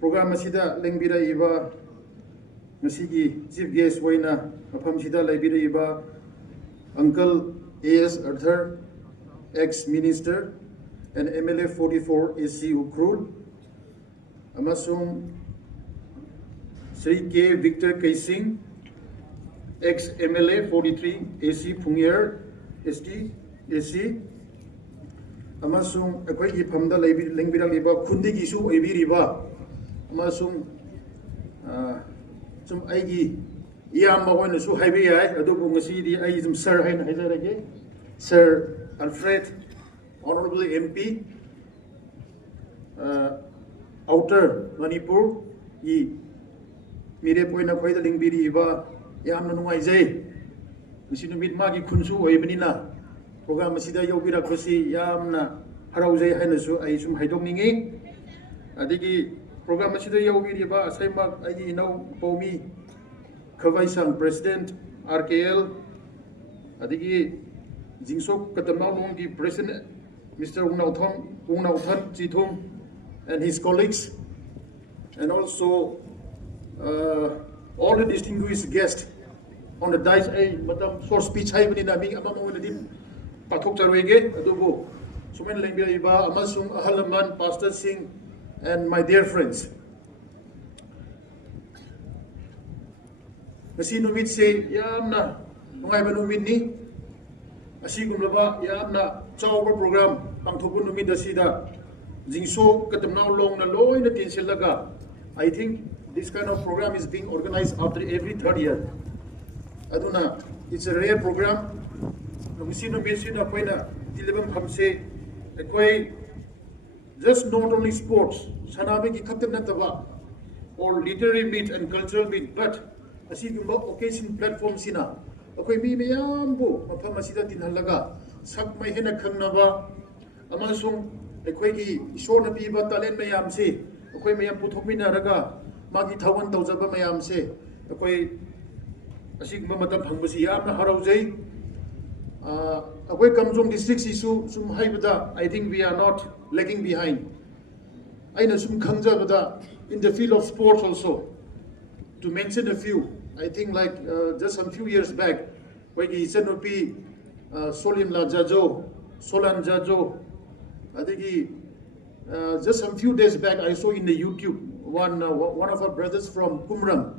Program Masida Lengbira Iba Masigi Chief Guest Waina Apam Sida Laibira Iba Uncle A.S. Arthur, ex-minister and MLA 44 AC Ukhrul, Amasung Sri K. Victor Keishing, ex MLA 43 AC Phungyar, ST AC, Amasung Akwai Pamda Lengbira Liba Kundi Gisu Ibiriba, Amasung Some Aigi Yamba one so heavy Adobo Masidi, I am Sir Hain Sir Alfred Honourable MP, Outer Manipur, Ye Mire Poina Quaita Lingbiri Iba, Yam Nuaizay, Missinu Magi Kunsu, Ebenina, Program Masida Yobira Kosi, Yamna, Harauze Hanasu, I sum Haidomingi, Adigi, Program Masida Yobiriba, Saimak, I know Pomi. Kavaisang President RKL Adigi Jingsok Katamauongi President Mr. Ungnautan Chitung and his colleagues, and also all the distinguished guests on the dais. Madam for speech I in Aming Amam Patok Tarwege Adubo Suman Lembia Iba Amasung Ahalaman Pastor Singh and my dear friends. Nasi numit se yamna nungai ba numit ni asigum laba yamna chawba program pangthopun numit asida jingso katamnau long na loina tinsilaga. I think this kind of program is being organized after every third year. Aduna it's a rare program. Nasi numit sina koina tilibam hamse koi just not only sports sanabe ki khatam nataba or literary meet and cultural meet, but Asigumba occasion platform sina. Okay, me mayambo, Mapamasida Tinhalaga, Sak my Hena Kanava, Amasung, a quaki, Shona Biba Talent Mayam say, okay, Mayam Putomina Raga, Magi Tawan Tozaba Mayam say, okay, Asigma Madam Hambasiam, Harauze, away comes on district issue, some Haibada. I think we are not lagging behind. I know some Kanjabada in the field of sports also. To mention a few, I think like just some few years back, when he said no Solim La Jajo, Solan Jajo, I think Just some few days back, I saw in the YouTube one of our brothers from Kumram.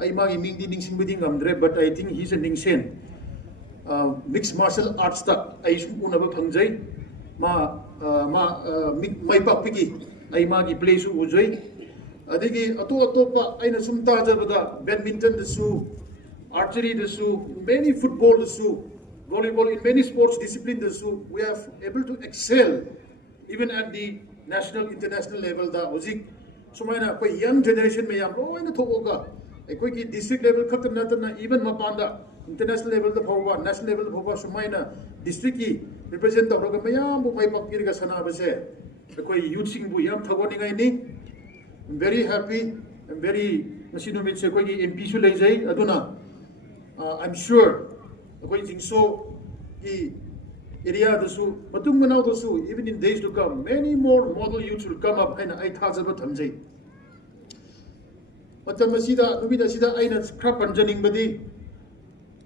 I magi ming di ningsing biding amdre, but I think he's a ningsen. Mixed martial arts ta I unaba phangjai mai pa pigi I magi play su ujai. Adigi atopa aina sum tajabada badminton the su, archery the su, many football the su, volleyball in many sports discipline the su. We are able to excel even at the national, international level. Da hozik sumaina koi young generation me yam oh ina thoga. Koi ki district level khatam na even mapanda international level the phawa, national level the phawa sumaina district ki represent da roga mayam bu mai pakir ga sana base. Koi youth sing bu yam thagoni ngai ni. I'm very happy. I'm very masino mit se koi ki MP su lei jai aduna. I'm sure koi jing so ki area the su matung manau the su even in days to come many more model youths will come up and I thajaba thamjai. Matam masida nubida sida aina khra panjaning badi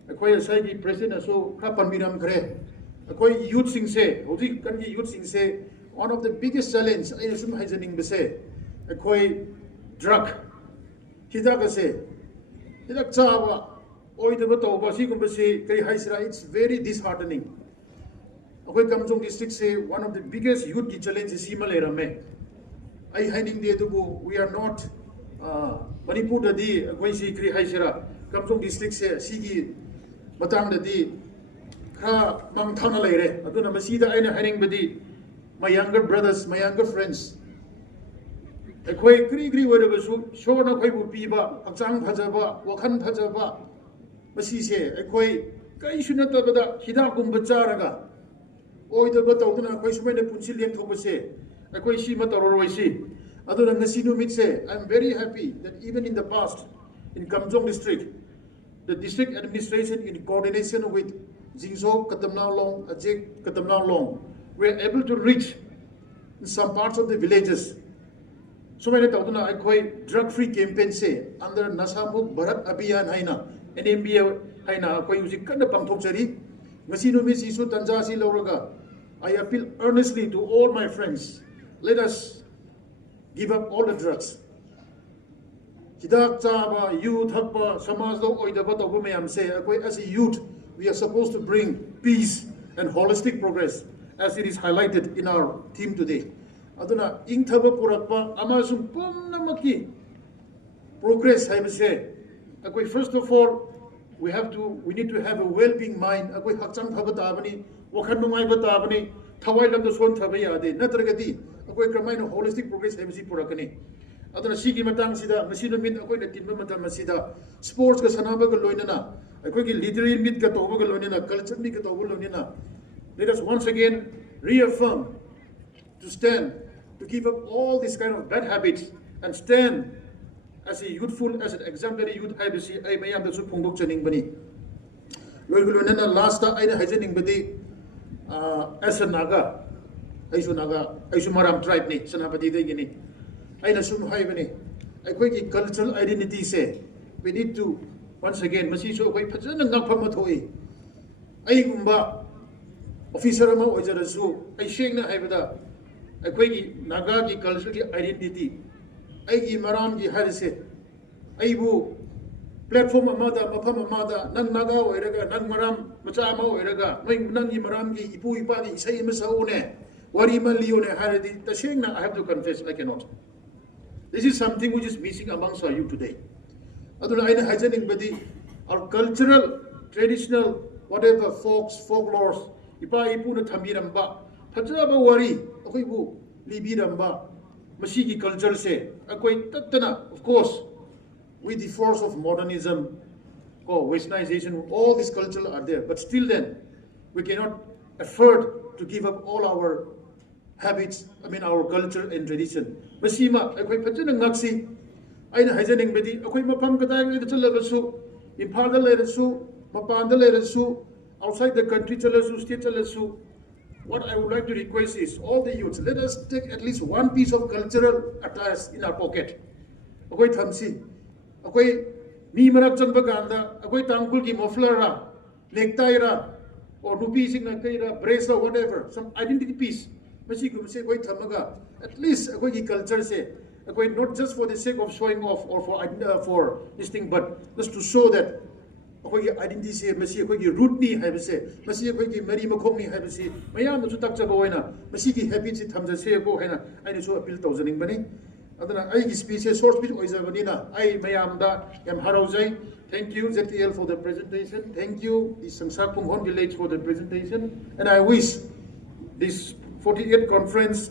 akoi asai ki president so khra panbiram khre akoi youth sing se hoji kan ki youth sing se one of the biggest challenge aina sum haijaning base akoi drug hidak ase hidak chawa oi de bato ba si kum se kai haisra it's very disheartening. Akoi Kamjong district say one of the biggest youth challenge is Himalaya me. I hiding the dubu we are not Manipur da di akoi si kri haisra Kamjong district say sigi matang da di kha mang thana leire aduna masida aina hiding badi my younger brothers my younger friends akoi kri wada basu shona khoi bu piba akchang phajaba wakhan phajaba masi se akoi kai sunata bada hida kum bacharaga oi the batawduna koi sumai ne punsil lem thobase akoi si mataroi si aduna ngasi no mit se I'm very happy that even in the past in Kamjong district the district administration in coordination with Jingso Katamnao Long Ajek Katamnao Long we are able to reach in some parts of the villages sumai ne tawduna akoi drug free campaign se under Nasamuk Bharat Abhiyan haina NMBA haina akoi usi kana pangthokchari ngasi no mit si su tanja si loraga I appeal earnestly to all my friends, let us give up all the drugs. Hidak chaba, youth, hakpa, samaj lo oidaba toba mayam say, as a youth, we are supposed to bring peace and holistic progress, as it is highlighted in our theme today. Aduna, ing thaba purakpa, amasum pumnamaki progress, I will say. First of all, we need to have a well-being mind. Hakchang thaba tabani, wakhan nungai ba tabani, thawai lam da son thaba yade, natragati, kramaina holistic progress I will see purakani. Aduna sigi matang sida, masino min na timba matang masida, sports ka sanaba ka loinana, ki literary mit ka toba ka loinana, culture mit ka toba loinana. Let us once again reaffirm to stand, to give up all these kind of bad habits and stand as a youthful, as an exemplary youth, I may am the Supungok Chaning Bani. Last time I had badi as a Naga, Aisumaram tribe, Sanapati de Guinea. I assume Haivani. I quickly cultural identity say we need to once again, Masiso, wait, Pazan and Napamatoi. I gumba officer Mo Ojarasu, I shake na Haivada, I quickly Nagaki cultural identity. Aigi maramgi harise aibu platform amada mafam amada nang naga oiraga nang maram macha ma oiraga nang maramgi ipu ipani isai masaune wari malione haradi tashengna I have to confess I cannot. This is something which is missing amongst our youth today. Aduna aina hajaning badi our cultural traditional whatever folklores ipa ipu na thamiramba phajaba wari akoibu libiramba Masigi culture say, of course, with the force of modernism, westernization, all these cultures are there. But still then, we cannot afford to give up all our habits, our culture and tradition. Masima, ako'y pajang ngaksi, ay na hajaning bedi, ako'y mapam katayang ito chalabasu, impalda lerasu, mapanda lerasu, outside the country chalasu, state chalasu. What I would like to request is all the youths, let us take at least one piece of cultural attire in our pocket. Ako'y thamsi, ako'y mi manak changba ganda, ako'y tangkul ki muffler necktie ra, or nupi sing na kay ra, bracelet, whatever, some identity piece. masi kum se koi thamaga at least akoi ki culture se akoi not just for the sake of showing off or for this thing but just to show that akoi identity se masi akoi ki root ni hai base masi akoi ki mari makhong ni hai base mayam chu tak chaba hoina masi ki habit si thamja se ko haina ai so appeal tawjaning bani adana ai ki speech se short speech oizabani na ai mayam da yam haraujai. Thank you ZKL for the presentation. Thank you the Sangsa Punghon village for the presentation, and I wish this 48th conference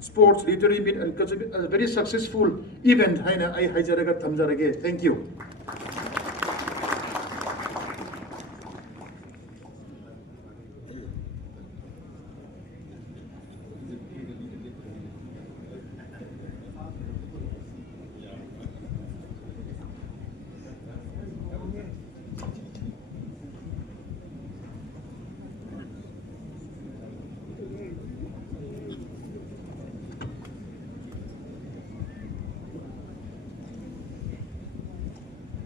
sports literary meet and culture a very successful event. Haina ai haijaraga thamjarage. Thank you.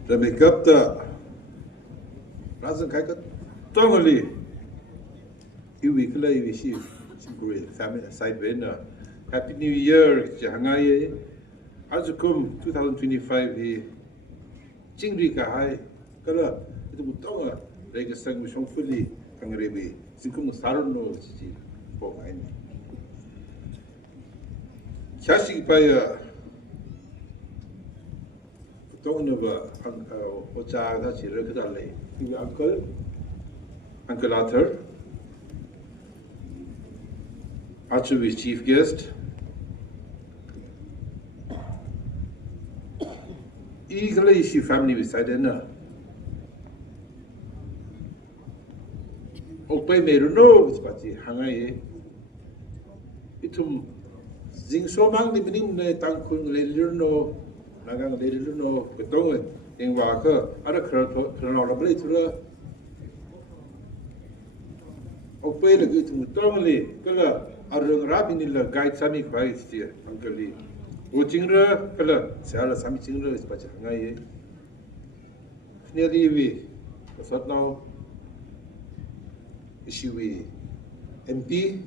The makeup the rather kai ka tongoli iwi kala iwi shi simple family side winner happy new year jangai azukum 2025 hi jingri ka hai kala itu butonga rega sang shong fully kangrebi sinkum saron no chi po mai ni chashi pa ya don't know what that she regularly. Uncle Arthur, Archbishop chief guest, eagerly she family beside her. Open me to know, but he hung a itum zing so mang the beginning, Tankun, Lilino. Nagang they didn't know Petongan in Waka, other chronologically to the Opay the good Mutomali, Kala, Arung Rabin in the guide Sami Christ here, Uncle Lee. Uchingra, Kala, Sarah Sami Chingra is Pachangaye. Nearly we, but now issue MP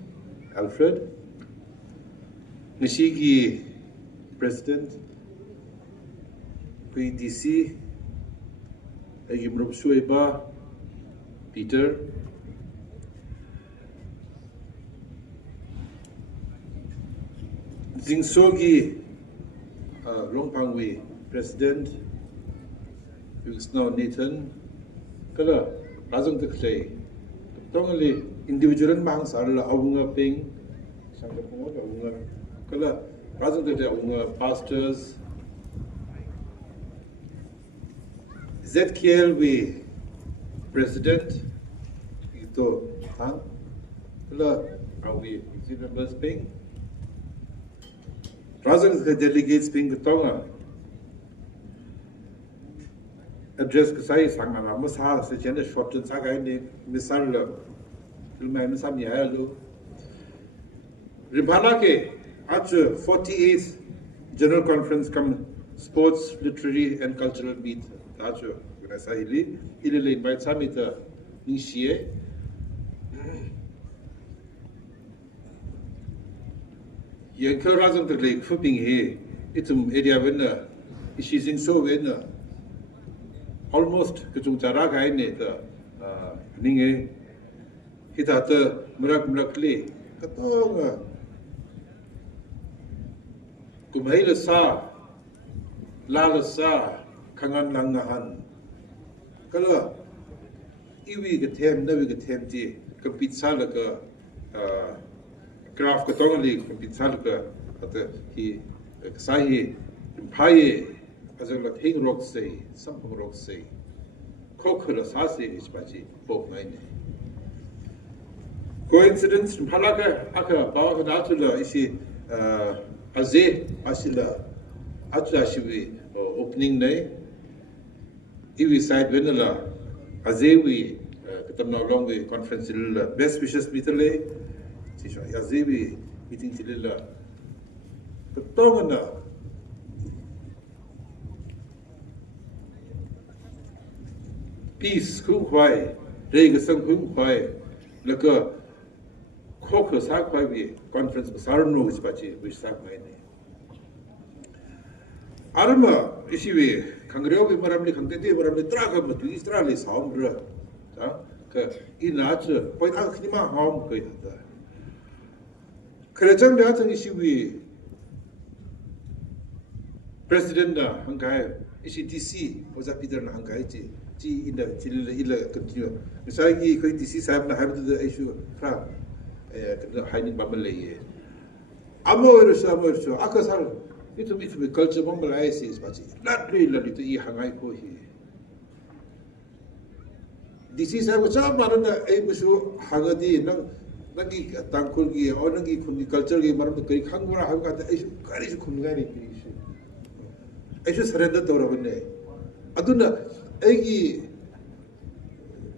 Alfred Nishiki President. DC, Agimrob Sueba, Peter, Zingsogi, Longpangwi, President, who is now Nathan, Kala, Razong the Clay, Tongally, individual banks are Aunga Ping, Sangapunga, Kala, Razong the Aunga pastors. ZKL we president ito tang la are we members ping razang the delegates ping tonga address kasai sangama masa se chene short sa ga ni misal ilmai misam ya lo ribhala ke ach 48th general conference come sports literary and cultural meet Acho, when I say Ili invite Samita Nishie. Yanker Razan the Lake, flipping here, it's area winner. She's in so winner. Almost Kutum Taraka in it, Ninge, Hitata, Murakli, Katonga, Kumhaila Sa, Lala Sa. Kangan Langahan. Kala, iwi get him, never get him, compete Salaka, craft Katongali, compete Salaka, but he, Sahi, Paye, as a Latin rock say, some rock say, Kokura Sasi is Bachi, both nine. Coincidence, Palaka, Aka, Bawa Natula, is she Aze, Asila, Atlashivi, opening day. Iwi side Venela, Azewi, Katamna along the conference, best wishes bitterly, Azewi, meeting Tililla. The Tongana peace, Kung Hwai, Regasang Kung Hwai, Laka 코크 사과비 컨퍼런스 사르노 위스바치 위사마이네 아르마 이시위 강그레오비 마람리 강데디 마람리 트라가 뭐 이스라엘이 사움르 자그 이나츠 포이타 크니마 하움 거이다 그래정 같은 이시위 프레시던트 한가이 이시 DC 보자피더나 한가이지 지 인다 일라 컨티뉴 미사기 거이 DC 사람나 하브드 이슈 프라 그 하이닌 밤을레예 아모르서 아카살 이tum culture bomber ISIS bachi latri to I hangai ko hi this is a cha marana ei busu hagadi nangi tangkul gi or nangi khuni culture gi maram kari khangura haga ta ei kari su khunga ri ei su sarenda tora bane aduna ei gi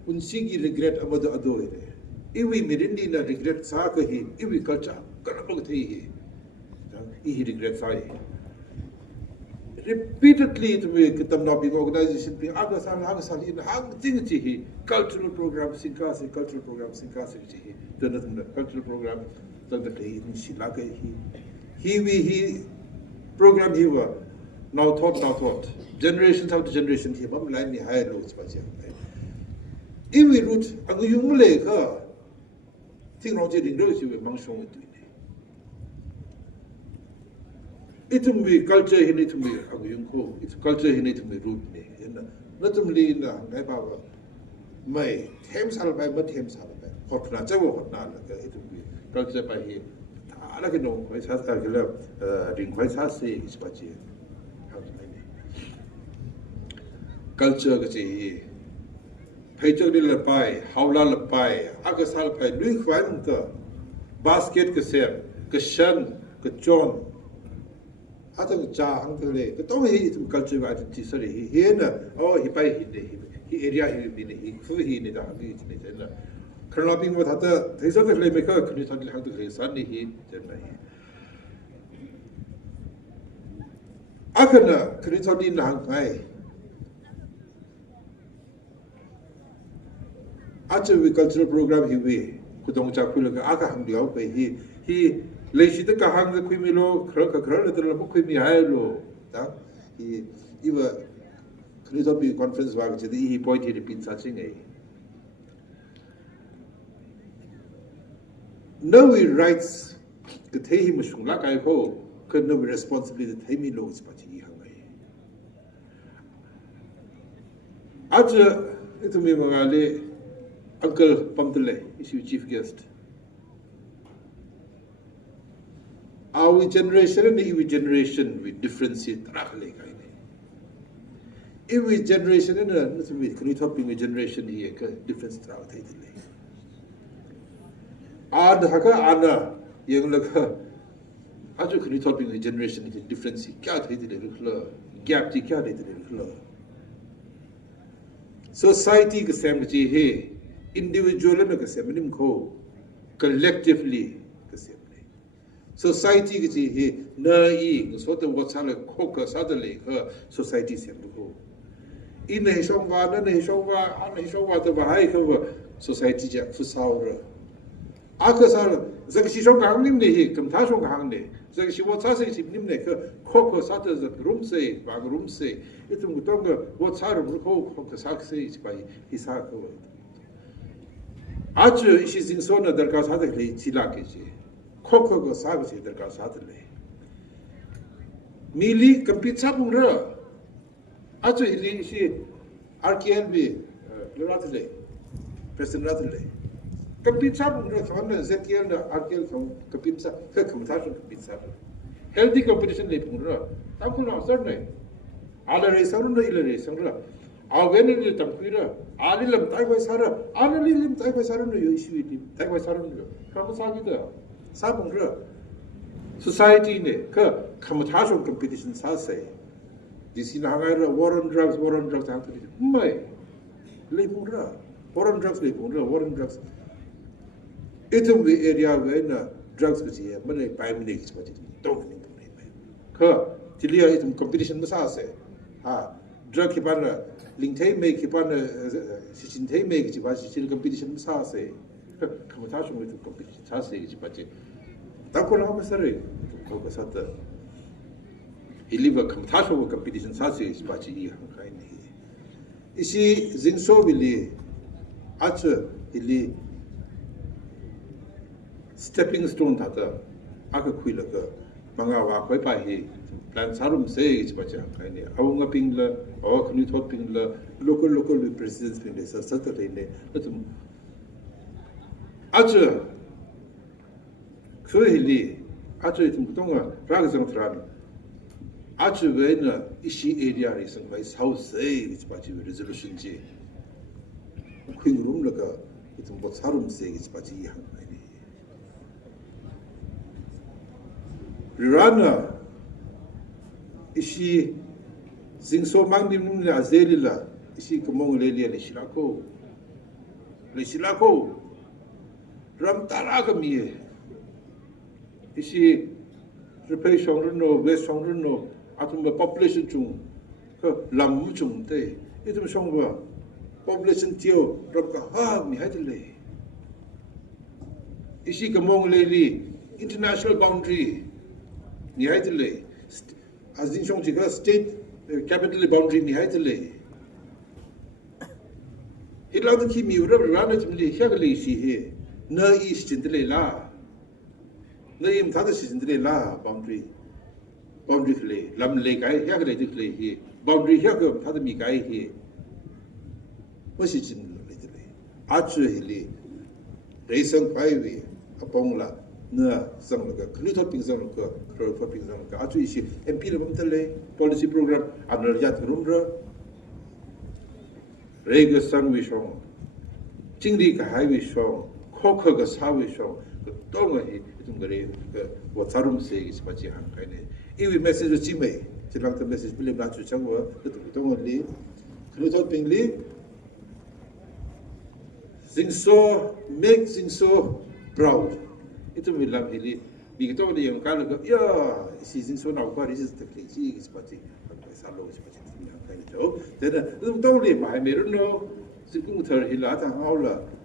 unsi gi regret amadu ado ire iwi mirindi na regret sa ko hi iwi culture karabog thei hi he regret sai repeatedly to me kitamna big organization pe agasal in hang thing chi cultural program sinkasi cultural program sinkasi chi the cultural program the in shilaka he program he were now thought generations after generation he bam line ni higher loads ba chen iwi root ang yung le ka ting ro je ding ro chi mang shong tu itum bi culture hi ni tum bi agu yung ko it's culture hi ni tum bi root ni na tum li na ngai ba ba mai them sal ba ba them sal ba hot na cha wo hot na la ka itum bi culture ba hi ta la ke no khoi sa ka la ring khoi sa se is ba chi culture ka chi phai chok ni la pai hawla la pai aga sal pai lui khwan ta basket ka sem ka shan ka chon 하여튼 자 한글에 또 이 culture identity 소리 얘는 이 바이 이 에리아 히비네 이 후히니다 하기 있네 그러나 뭐 다다 대서들 레메카 그니 다들 한도 그래서니 히 되나 아그나 그니 저디 나한가이 아주 위 cultural program 히위 구동자 풀가 아가 한디오 히 레시드 가항의 크미로 그런 애들을 뭐 크미 하일로 다 이거 그래서 비 컨퍼런스 와가 제대 이 포인트 리피트 사칭에 no rights 그 대히 무슨가 가이고 그 no responsibility 대미 로즈 바치 이 한가에 아주 이tum이 뭐가래 uncle 펌들레 이시 chief guest our generation and every generation with differentiate rakhle kai ne every generation and nothing with kuni topping generation here ka difference tra thai dile ad haka ana yang laka aju kuni topping generation is difference kya thai dile rkhla gap ji kya thai dile rkhla society ka sem ji he individual na ka sem nim ko collectively society ki chi he na yi so the what sale khok sa de le ka society sem ko in he shong wa na he shong wa an he shong wa de ba hai ka society ja fu sao ra a ka sa zag shi shong gang nim ne he kam tha shong gang ne zag shi what sa se chi nim ne ka khok sa de room se ba room se itum gu tong what sa ru ko khok sa se chi ba hi sa ko achu shi sing so na dar ka sa de le chi la ke chi 코코고 사고지 들가 사들래 밀리 컴퓨터 분러 아주 일리시 RKLB 라틀래 프레sident 라틀래 컴퓨터 분러 저는 ZKL RKL 컴퓨터 그 컴퓨터 헬디 컴피티션 내 분러 땅kuna 어서네 알레레 서는데 일레레 성러 아वे는 담꾸이라 알릴람 타이고 사라 알릴림 타이고 사르는 요시위디 타이고 사르는 거 그럼 사기다 사봉르 society ne ka khamthashon competition sa se disi na hangai war on drugs hang tu mai le bungra war on drugs itum we area we na drugs ki ye mane pai mine ki chati to ni ka tilia itum competition ma sa se ha drug ki ban ling thai me ki ban sichin thai me ki ba sichin competition ma sa se kamu tahu itu competition sasi gitu baca. Tak kau lama seri, kau kesat. Iliba kamu tahu competition sasi gitu baca iya kain ini. Isi zingso bili, aja ili stepping stone tata, aku kuila ke mangawa kau pahi. Plan sarum say gitu baca kain ini. Awak ngapingla, awak kini thot pingla, local presidents pingla satu ini. Betul. 아주 그일이 아주 좀 동안 라그정트란 아주 왜는 이시 에리아에 있는 거의 사우스에 있지 레졸루션지 그rum라가 좀 뭐 사름세 있지 바지 이 한가니 리라나 이시 징소 망님님 아젤리라 이시 그몽레리아 레시라코 ram taraga mie isi repay shongruno west shongruno atum population chung ko lam chung te itum shongwa population tio ram ka ha mi haidle isi kamong leli international boundary ni haidle azin shong jiga state capital boundary ni haidle ilang ki mi ura rana tumli hyagle si he na east jindle la na im thada si jindle la boundary khle lam le kai hya khle dikhle hi boundary hya ko thada mi kai hi wasi jindle le dile achu hili reisang pai wi apong la na sang la ka khni thot ping sang la ka khro thot ping sang ka achu isi mp le bam tale policy program anal yat rum ra rega sang wi shong chingri ka hai wi shong 코커가 사회쇼 그 똥이 좀 그래 그 자rum 세기 같이 한 거네 이 메시지 지메 지랑터 메시지 빌리 맞추 정거 그 똥을리 그래서 빙리 징소 make 징소 proud itu bilang hili begitu dia yang kalau ya si 징소 나고 이제 특히 같이 살로 같이 kan itu dan 똥이 많이 메르노 지금 더 힐라다 하울라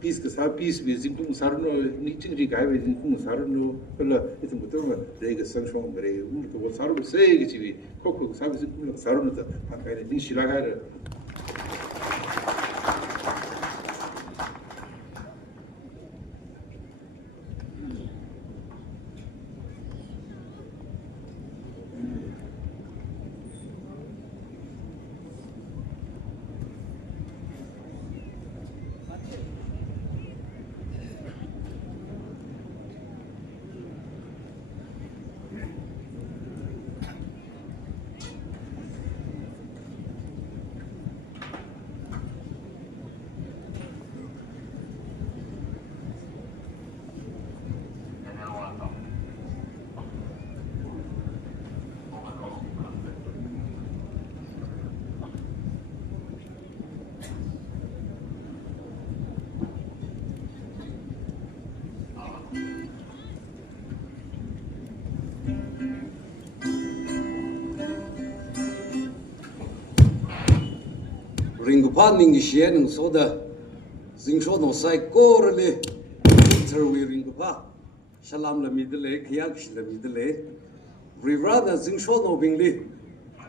peace ke sa peace we jingtung sarno ni chingri kai we jingtung sarno pela itum butong rega sanshong mere ko sarno se ge chiwi kokko sa be jingtung sarno ta kai ni shilaga ringpa ning shen so da zingsho no sai korle interwi ringpa shalam la midle kyak shla midle rivrada zingsho no bingli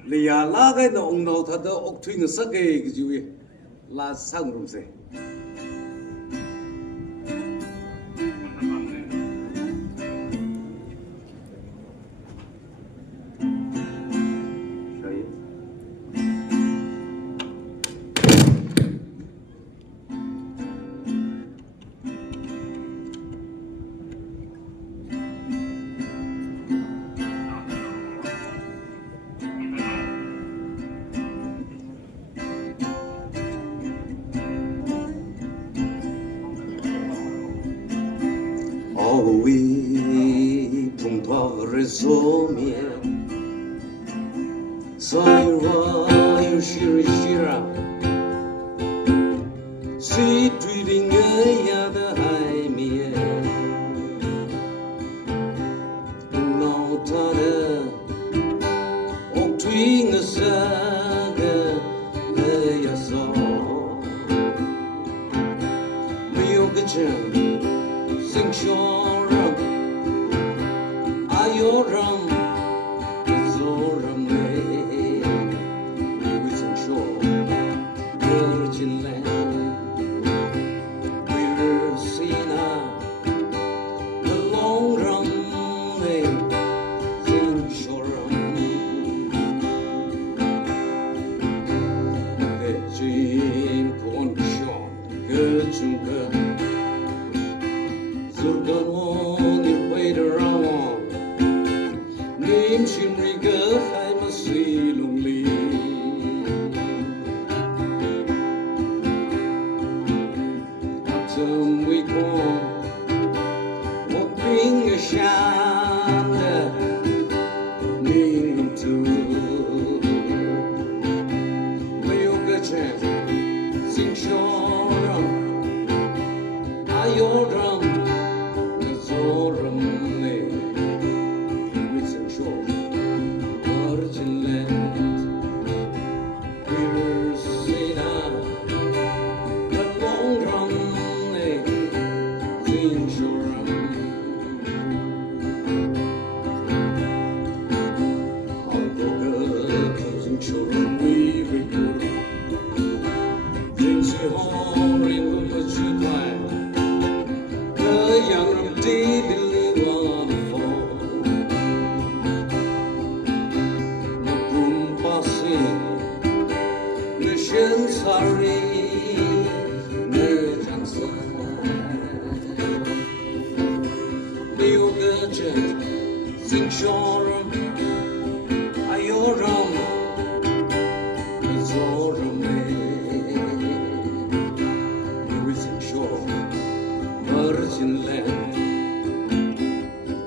le ya la ga no ong no tha da ok thwing sa ge gi ju la sang rum se chen sing shoram ayoram zoram le we sing shor virgin land we're seen the long run le sing shoram le jin kon shon gechunga zurganon ir paidarawon nim shimriga khai masilungli atam we kon what being a shanda ning to yoga chan sing shoram ayoram zoram ne we sing shor virgin land we're seen the long run ne sing shoram sing shoram we record things we hold in the chutwai the young ram deeply wonderful na pum passing mission sorry ne jansa me yoga sing shoram ayoram zoram we sing shor virgin land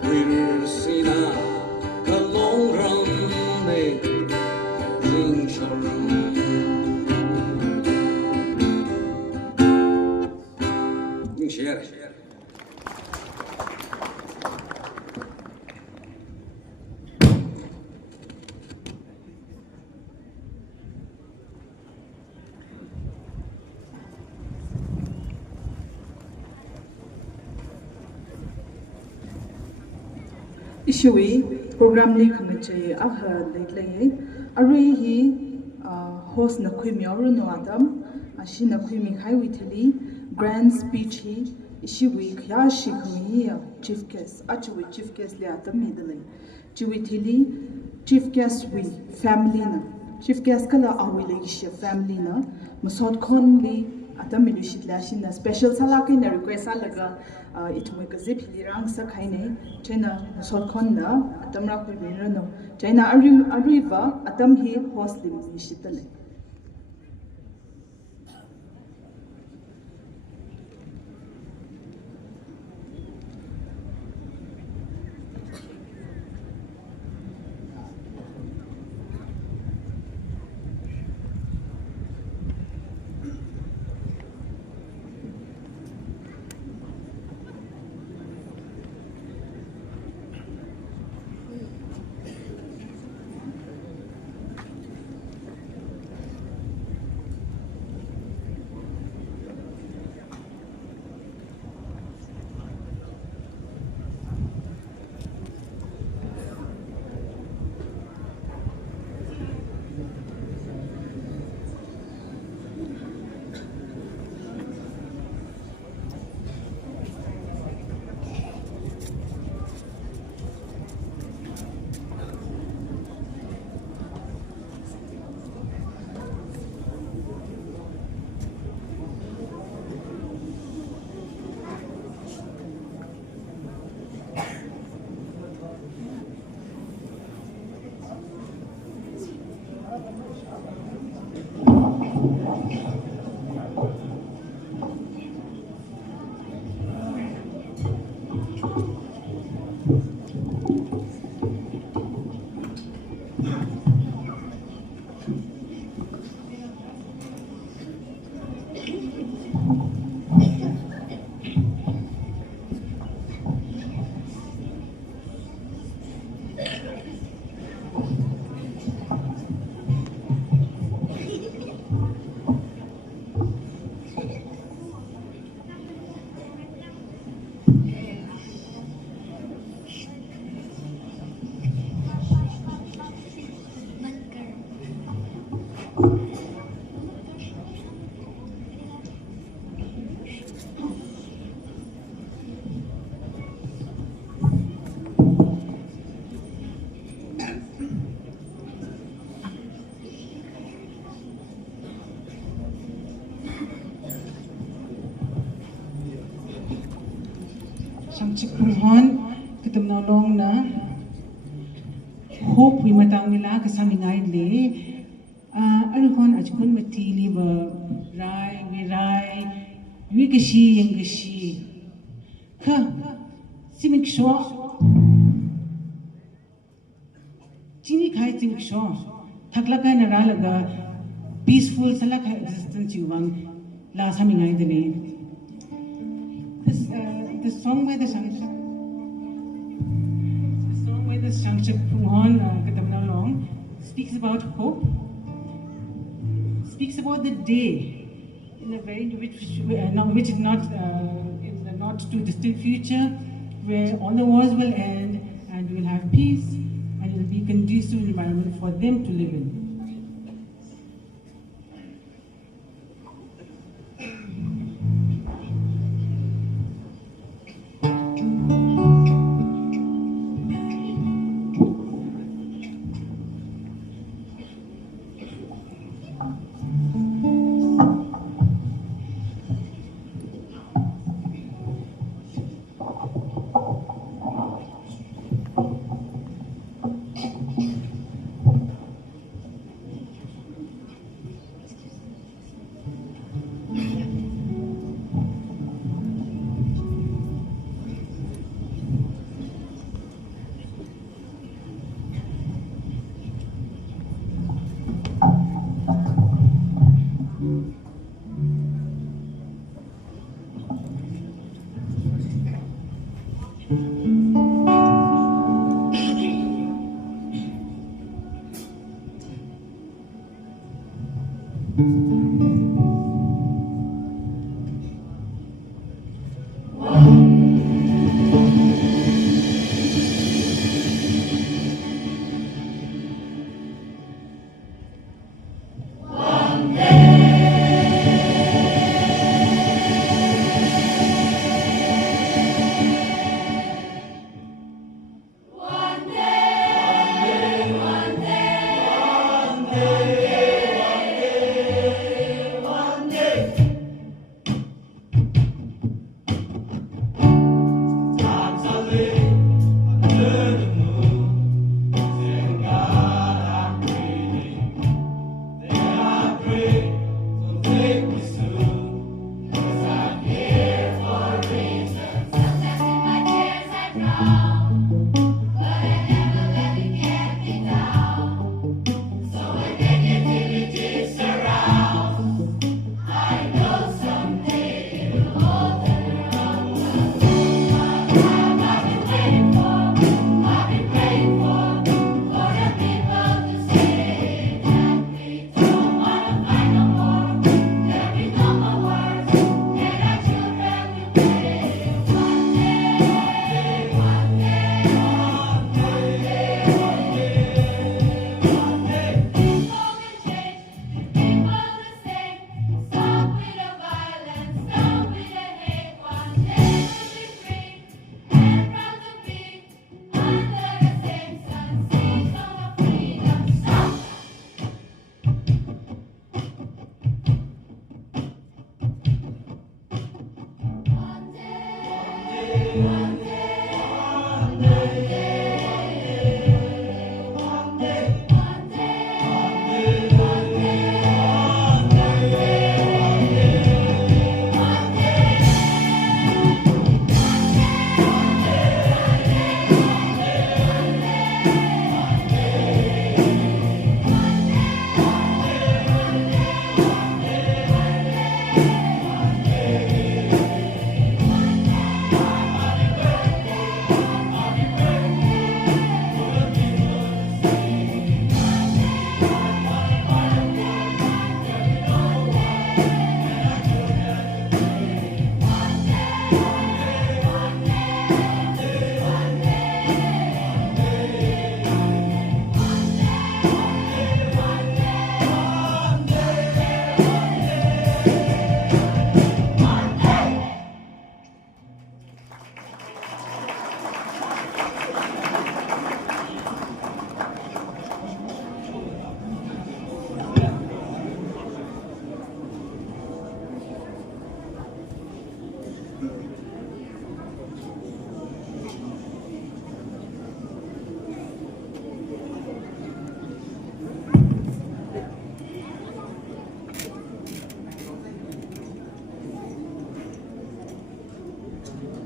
we're seen the long run they sing shoram share Issuey program ni khangche aha leitlei arui hi host na khui miawru no adam ashi na khui mi khai withili grand speech hi issuey khya shi khui chief guest achu chief guest le atam midale chu withili chief guest we family na chief guest kala awi le shi family na masot khon li atam mi shi la shi na special sala kai na request alaga itmoi ka zip hirang sa khaine chena sot khon na atam ra ko be no chena ariva atam hi host lim shitale Sangchik Purhon, kitam na long na hope we matang nila kasaminay le. Arhon ajkun matili ba rai we gashi yang gashi. Ka simik sho. Chini khai simik sho. Thaklaka na ralaga peaceful salak existence yuwang la saminay le. The song by the Sangchik Phunghon Katamna Long speaks about hope, speaks about the day in a very which is not in the not too distant future, where all the wars will end and we will have peace and it will be a conducive environment for them to live in.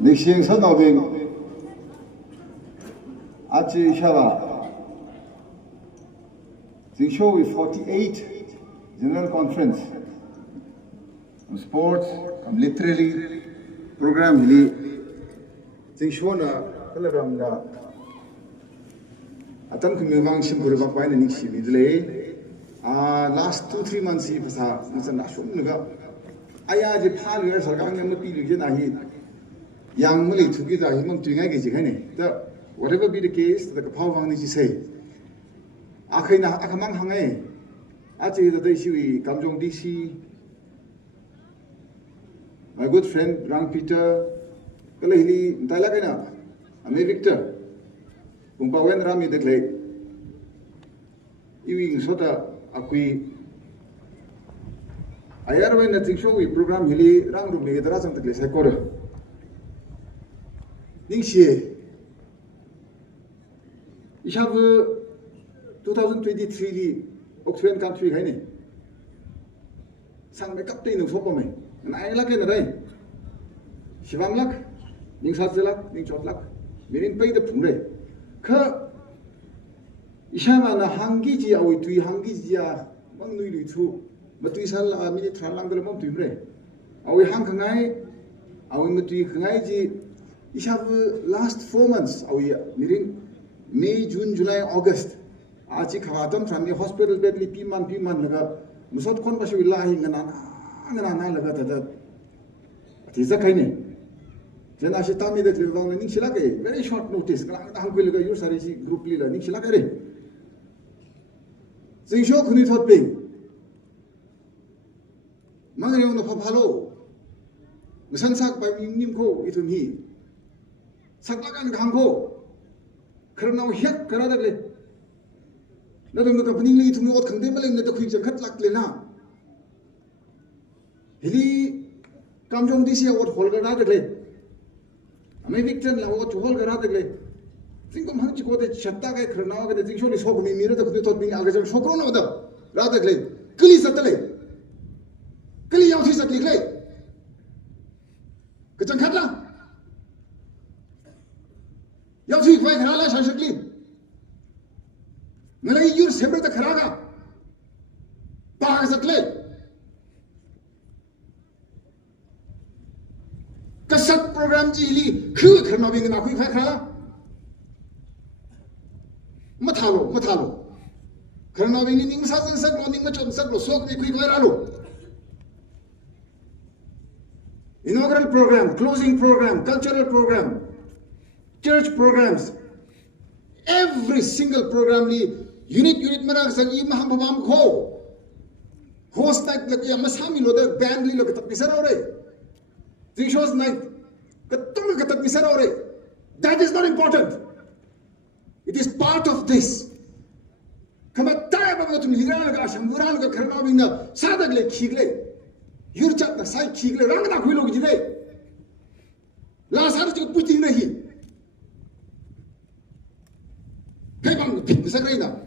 Nixing Sadoving Achi Shava. The show is 48 General Conference on sports, literally program. The show na Kalaramga Atam Kumivang Shimburva Pine and Nixi Vidley. Last 2-3 months, he was a national. I had a pal years ago, I'm a pilgrim. Young Malay took it, I'm not doing anything. Whatever be the case, the power is say. Akina Akamang Hange. Actually, the day she comes on DC. My good friend, Rang Peter, Kalahili, Talagana, I'm a Victor. Umpawen Rami the Clay. You Sota Akui. I had when the show we program Hilly, Rang Rumi, the Razan the Clay, Sakura. Nixie. I have 2023 Australian country, Henny. Sang make up the no for me. And I like in the day. Shivam luck, Ning Satzilak, Ning Chotlak. We didn't pay the Pumre. Ka Ishama Hangiji, I will do Hangizia, one new two, but we shall a minute Tralangalam to Imre. I will hang Hangai, I will meet you Hangaiji. I have last 4 months, May, June, July, August. Achi Kavatam from the hospital bed, Piman, Laga, Musot Konbashu lying and Laga that. It is a kind. Then I should tell me that you were on Nixilake, very short notice. Uncle Yusari group leader, Nixilake. So you show Kuni thought being Mangri on the Papalo. Musansak by Nimko, it will he. Saklakan Kango. Karnau Hek Karadale. Never make up nearly to me what condemnable in the creature cut like Lena. Hilly comes on this year what Holger Radale. I may Victor what to Holger Radale. Think of how much go the Chataka Karnau and the thing is hoping me mirror the thought being Agazan Shokono Radale. Kili Satale. Kili Yatis at Ligley. Kajankatla. You see, quite Hala Shashakli. Malay, you're separate the Karaga. Pagasatle. Kasat program Jili, Kuk Hernoving in Aquifaka Matalo. Kernoving in Sas and Sag, Morning Machon Saglo, Sok, Quiqueralo. Inaugural program, closing program, cultural program. Church programs, every single program, unit Marasal Imaham Ho, host like the Yamasami, the band look at the Pisarore. Three shows night, but don't look at the Pisarore. That is not important. It is part of this. Come at time about to Miranagas and Muranga Karnavina, Sadagle Kigle, Yurchat the side Kigle, Rangana Quilo today. Last hour to put in the heat. Payment pit Sagrina.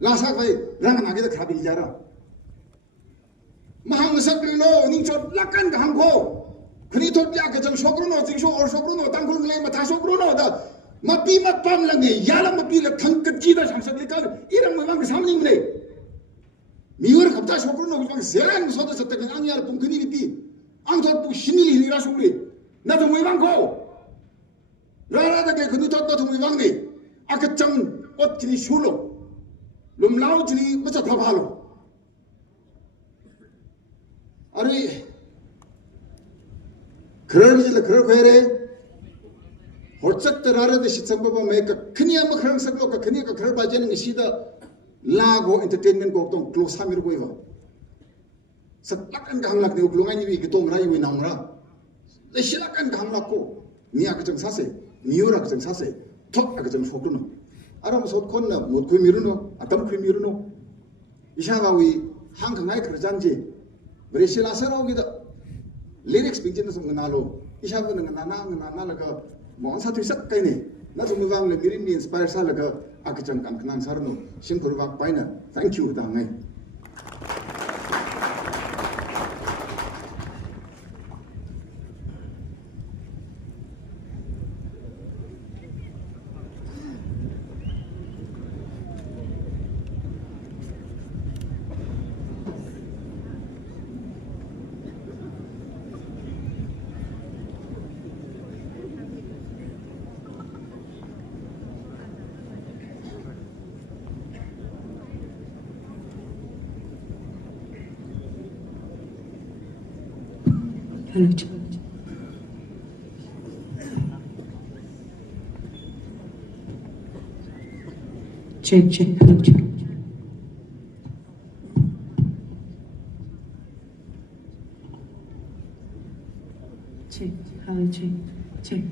Last halfway, Ranganagi the Kabiljara. Mahang Sagrino, Nincho Lakan Hanko. Kunito Yakajan Shokruno, Tisho or Shokruno, Tankul Matasho Bruno, the Mapi Mapamlangi, Yala Mapila, Tankajita, Shamsaklikal, Iram something late. Miur Kapta Shokruno, which was Zeran, so the Takanya Punkini, Anto Pushini, Rasuli. Nothing we won't go. Rather than Kunito to Mivangi. Akachang, what can you shulo? Lumlau Jini, what's a Pavalo? Are we currently the Kurvere? Hortzak the Rara, the Shitsamba make a Kenya Makran Sakloka, Kenya Kurbajan, Shida, Lago entertainment go to close Hamir Weaver. Saklak and Gamlak, the Uglumani, Gitom Rai Winamra. The Shilak and Gamlako, Niakatan Sase, Murak and Sase. Talk again for Bruno. Aram so corner, Mutquimiruno, Adam Quimiruno. Ishava we hang Nike Rajanji. Bresila Sero with the lyrics begins of Manalo. Ishava and Nanaga, Monsatu Sakane. Not to move on the Mirin inspired Salaga, Akachan Kankan Sarno, Shimpurvak Pina. Thank you, Dangai. hello, check. Check, check, hello, check. Check, hello, check, check.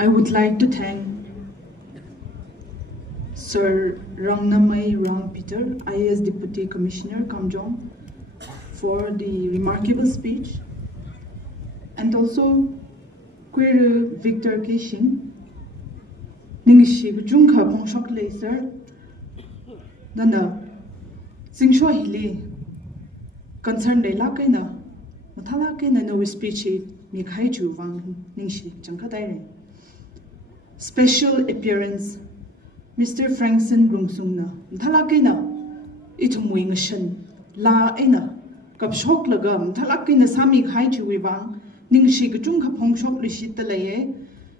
I would like to thank Sir Rangnamai Rang Peter, IAS Deputy Commissioner Kamjong, for the remarkable speech, and also Queer Victor Keishing, Ningshi Jungka Pongshok Laser, Dana Singsho Hili, concerned de la Kaina, mathala ke na no speech mi khai chu wang ning shi changka dai re special appearance Mr. Frankson Rumsung na mathala ke na itum wing shan la ena kap shok laga mathala ke na sami khai chu wi wang ning shi ga chung kha phong shok li shi ta le ye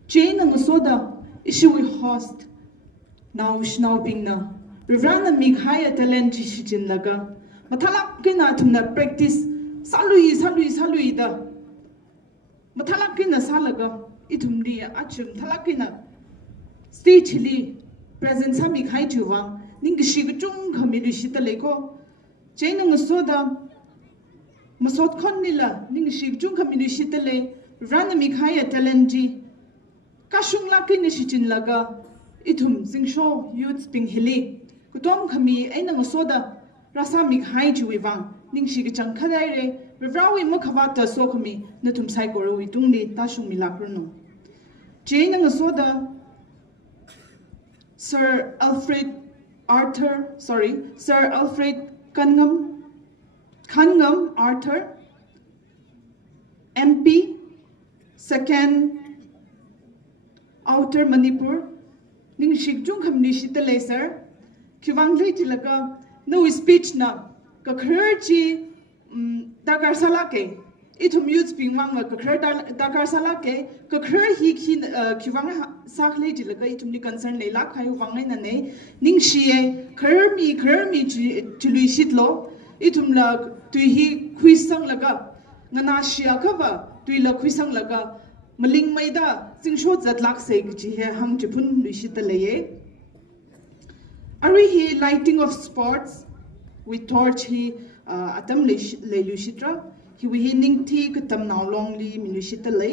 che na soda issue we host now ping na Reverend mi khai talent shi chin laga mathala ke na tum na practice salui da mathala ke na salaga itum ri achum thala ke na stage li present sami khai chu wang ning shi ga chung kha mi li shi ta le ko che na soda masot khon ni la ning shi chung kha mi li shi ta le ran mi khai talent ji kashung la ke ni shi chin laga itum zingsho youth ping hili kutom khami aina soda rasa mi khai chu wang ning shi ga chang khadai re revrawi mo khawata so khami natum sai ko ro itung ni ta shung mi la krono che na soda Sir Alfred Khangam Arthur MP 2nd Outer Manipur ning shik chung kham ni shita le sir kiwang le tilaka no speech na ka khrchi dakar salake itum youth ping wang ka khrer dakar salake ka khrer hi kiwang sak le tilaka itum ni concern le la khayu wang na ne ning shie khrer mi chului shitlo itum la tu hi khuisang laga ngana shia khaba tu la khuisang laga maling maida zingsho zatlak se gi he hang chipun lu shita le ye ari hi lighting of sports with torch hi atam le lu shitra hi wi hi ning thi katam naw long li min lu shita le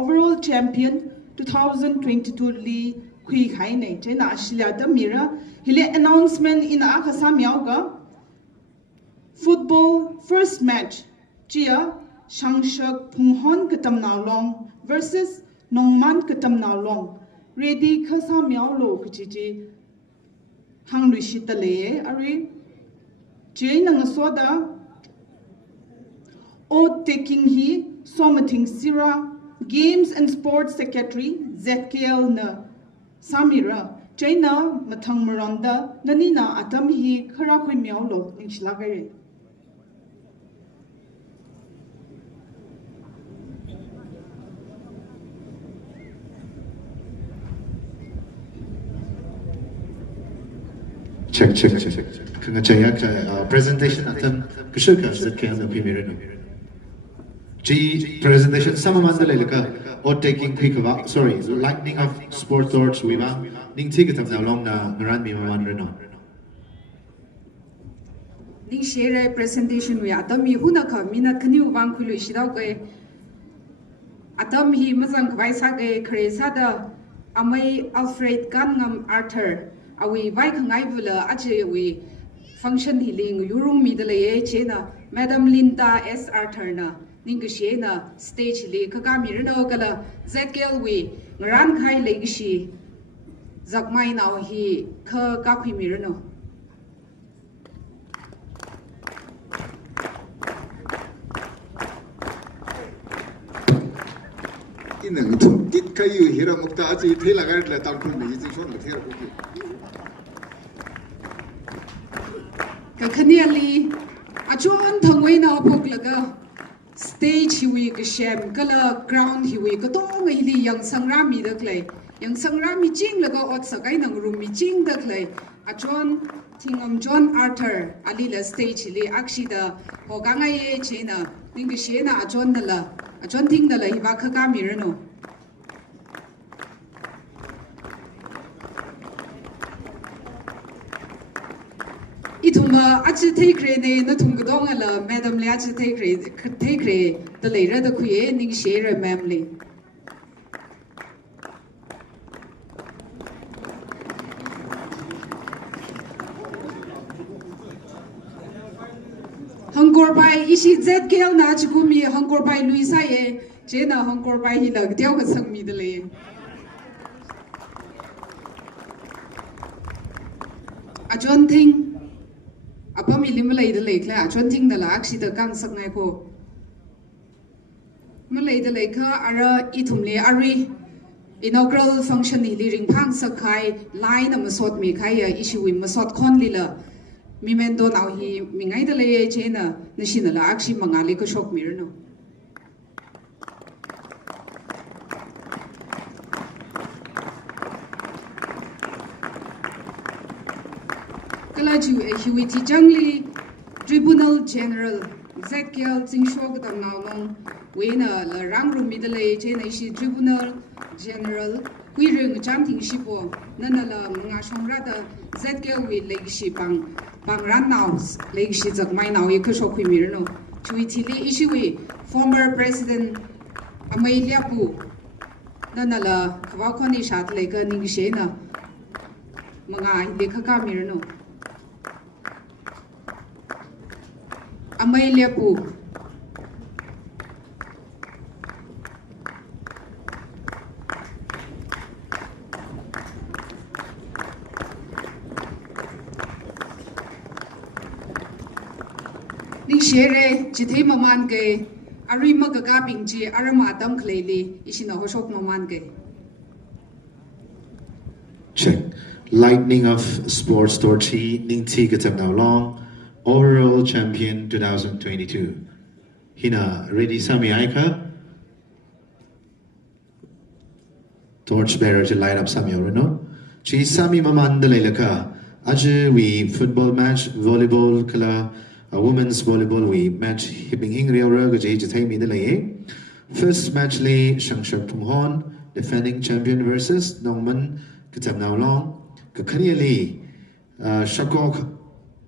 overall champion 2022 li khui khai nei chena ashlia da mira hile announcement in a khasam yauga football first match chia shangshak phunghon katam naw long versus Nongman katam na long ready khasa miao lo kchi hang lu shi tale ari che nang soda o taking hi somating sira games and sports secretary ZKL na samira china mathang maranda nanina atam hi khara khoi miao lo ningshla gare check. Presentation atam kushuka ZKL no pimirino. G presentation sama mandale laka or taking quick lightning of sport torch wiba ning tigatam na long na maran mi mamanrino. Ning share presentation we atam mi huna ka minat khani wang khulu shidau ke atam hi mazang khwai sa ke khresa da amai Alfred Honourable Arthur awi vai khangai bula ache we function healing yurung mi dale ye chena Madam Linda S Arthur na ning she na stage le kaka mi rno kala ZKL we ngaran khai le gishi zakmai naw hi kha ka khwi mi rno inang thum kit kayu hira mukta achi thela gar la tam khul mi ji shon la thera ko Kakaniali, achuan thangway na pok laga stage hiwi ka shem kala ground hiwi ka tong hili yang sangrami daklay yang sangrami ching laga ot sakay nang rumi ching daklay achuan thingam John Arthur alila stage hili akshida hogangay chena ningi shena achuan nala achuan ting nala hiba kakami rano ituma achi take ne na thung dong ala madam le achi take the later the kuye ning share memle hangkor bai ishi ZKL na chugumi hangkor bai luisa ye chena hangkor bai hi lag diaw ka sangmi de le ajon thing apa mi lim lai de le kla chon thing da la akshi da kang sak ngai ko Malay the Lake Ara Itumle Ari inaugural function ni ring pang sakai line a masot me kaya issue with masot con lila. Mimendo now he mingai the lay chena national akshi mangali ko shok mirno. Kalaju a huiti jungli Tribunal General ZKL Zingshog the Naulong Wena la Rangru Middle Age and Ishi Tribunal General Quiring Chanting Shipo Nanala Mungashongrada ZKL with Legacy Bang Ran Naus Legacy of my now Yakoshoki Mirno Chuitili Ishiwi former President Amelia Pu Nanala Kawakoni Shat Leka Ningishena Mangai Lekaka Mirno Amelia Pu Ning shere jithe maman ke arima gaga pingji arama dam khleli isina hoshok maman ke Check. Lightning of Sports Torchi Ningti Gatam Now Long Overall Champion 2022. Hina ready Sami Aika. Torchbearer to light up Sami Orino. Chi Sami Mamandaleka. Aju we football match, volleyball kala, a women's volleyball we match hipping Ingri Gaji Jatami Delaye. First match lay Shangshak Punghon, defending champion versus Nongman Katam Now Long. Kakania Lee Shakok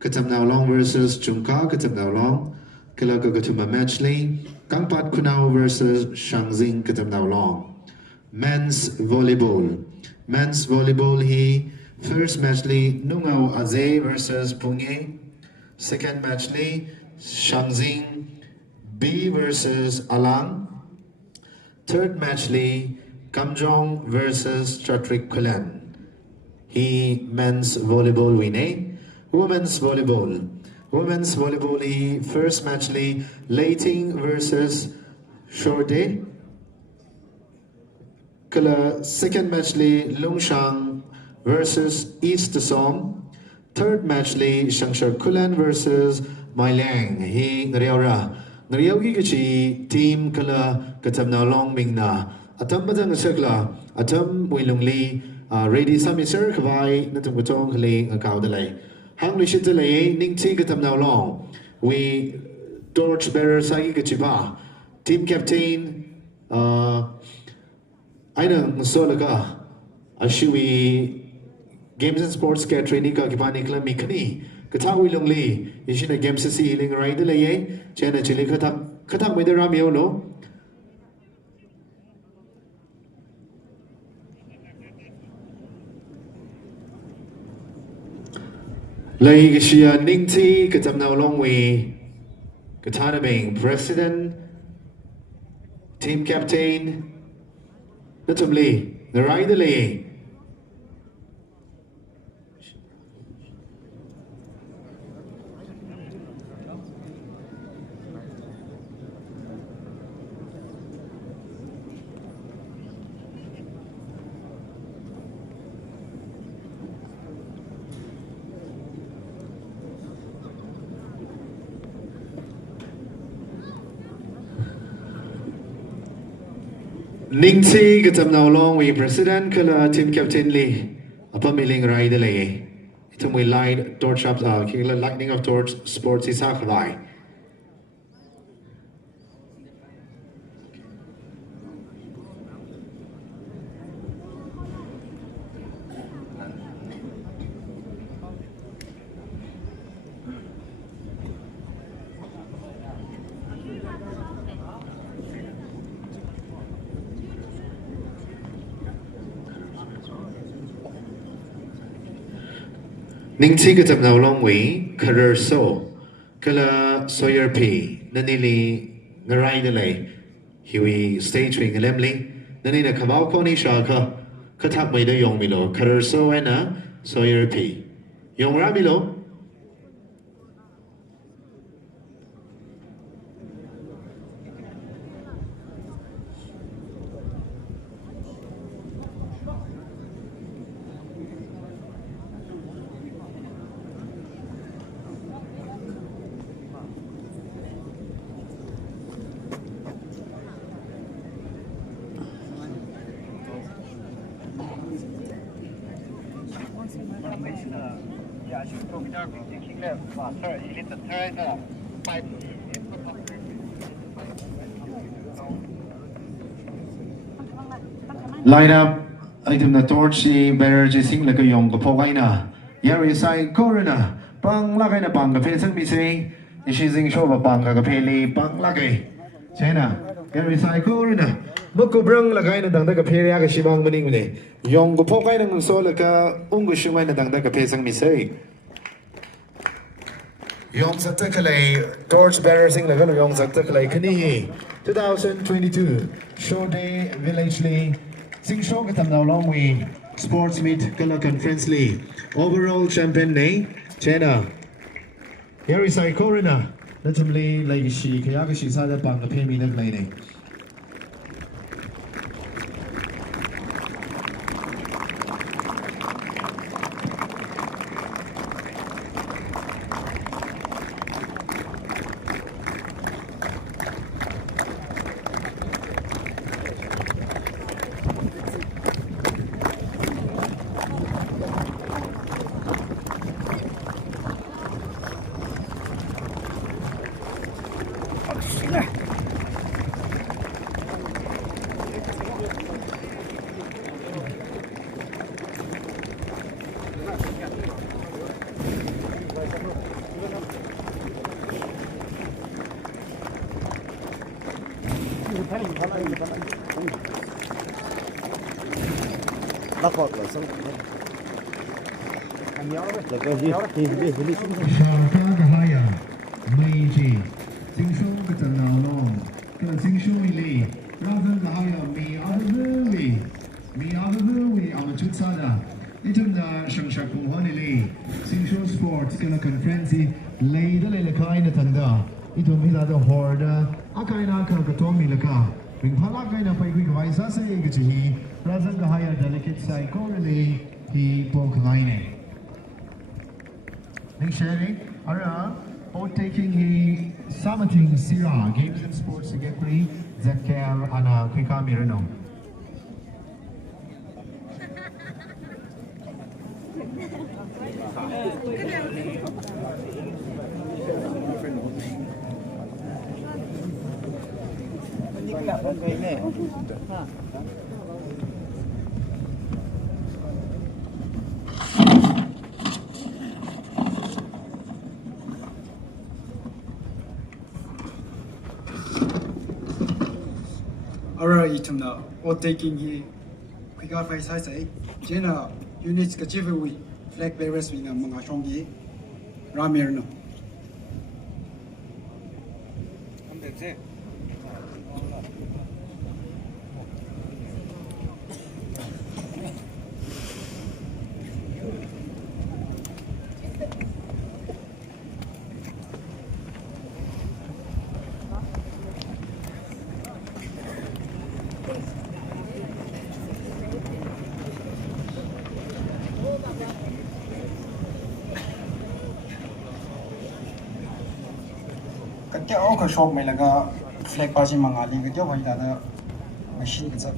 Katam Now Long versus Chungka Katam Now Long. Kalaka Gatuma match lay Kangpat Kunao versus Shangzing Katam Now Long. Men's volleyball. Men's volleyball he first match lay Nungao Aze versus Phungyar. Second match lay Shangzing B versus Alang. Third match lay Kamjong versus Chatrik Kulan. He men's volleyball winning. Women's volleyball. Women's volleyball he first match lay Leiting versus Shorde. Kala second match lay Lungshang versus East Som. Third match lay Shangshar Kulan versus Mailang. He Ngariaura. Ngariaugi Gachi team Kala Katam Now Long Mingna. Atam Badang Circla. Atam Wilungli. Ready Sami Sir Kavai Natum Gutong Kali Ngakao Delay. Hang Lishitale Ningti Katam Now Long. We torch bearer Sagi Gachiba. Team captain Aina Solaka Ashui Games and Sports Care Training Kakipani Kla Mikani Katawi Longli Ishina Games Sealing Right Delay Chena Chili Katak with the Ramiolo Lay Gishia Ningti Katam Now Long way Katana being President Team Captain Natumli, the right delay. Ningti Katam Now Long we President Kala Team Captain Lee Upper Milling Ride Delay. Itum we light torch up lightning of torch sports is Sakai. Ningti Katam Now Long we career so Kala Sawyer P Nanili Narai Delay Hiwi stage wing Lemley Nanina Kabao Koni Shaka Katak Maida Yong Milo career so and Sawyer P Yong Ramilo Line up item na torch si bearer jising la kayong kapokay na. Yari side corner pang lagay na pang kapil sang misay. Ishizing show ba pang kakapili pang lagay. Chena yari side corner. Magkubrang lagay na dangdag kapili aga shibang maning muli. Yung kapokay ng solo ka ungusyungay na dangdag kapil sang misay. Yung sa takalay torch bearer sing lagan yung sa takalay kani 2022 show day village lee. Sing show katam na long way sports meet kala conference league overall champion ne China Yari sai corona natumli lai shi kaya shi sa da pang ka pemi na lai ne Gahaya, Meiji, Singshu Katanalong, Singshu Ili, Razan Gahaya, me Abavi, Amachutsada, Itum da Shangshaku Honili, Singshu Sports, Killa Conferency, Lay the Lelakaina Tanda, Itum Hila the Horda, Akaina Kakatomi Laka, Bring Palakaina Paikwik Vaisa Gachi, Razan Gahaya, Delicate Psychorally, he poke line. Sharing, Ara, both taking a summiting Sira, Games and Sports Secretary, ZKL, and Kwika Mirano. Alright, item now. All taking here. Quick off I say. Jenna, units ka chivalry. Flag bearers wing ang mga chongi. Ramir no. Kaya ako ka-shop may laga flag pa siya mga aling kaya wala na machine ka sa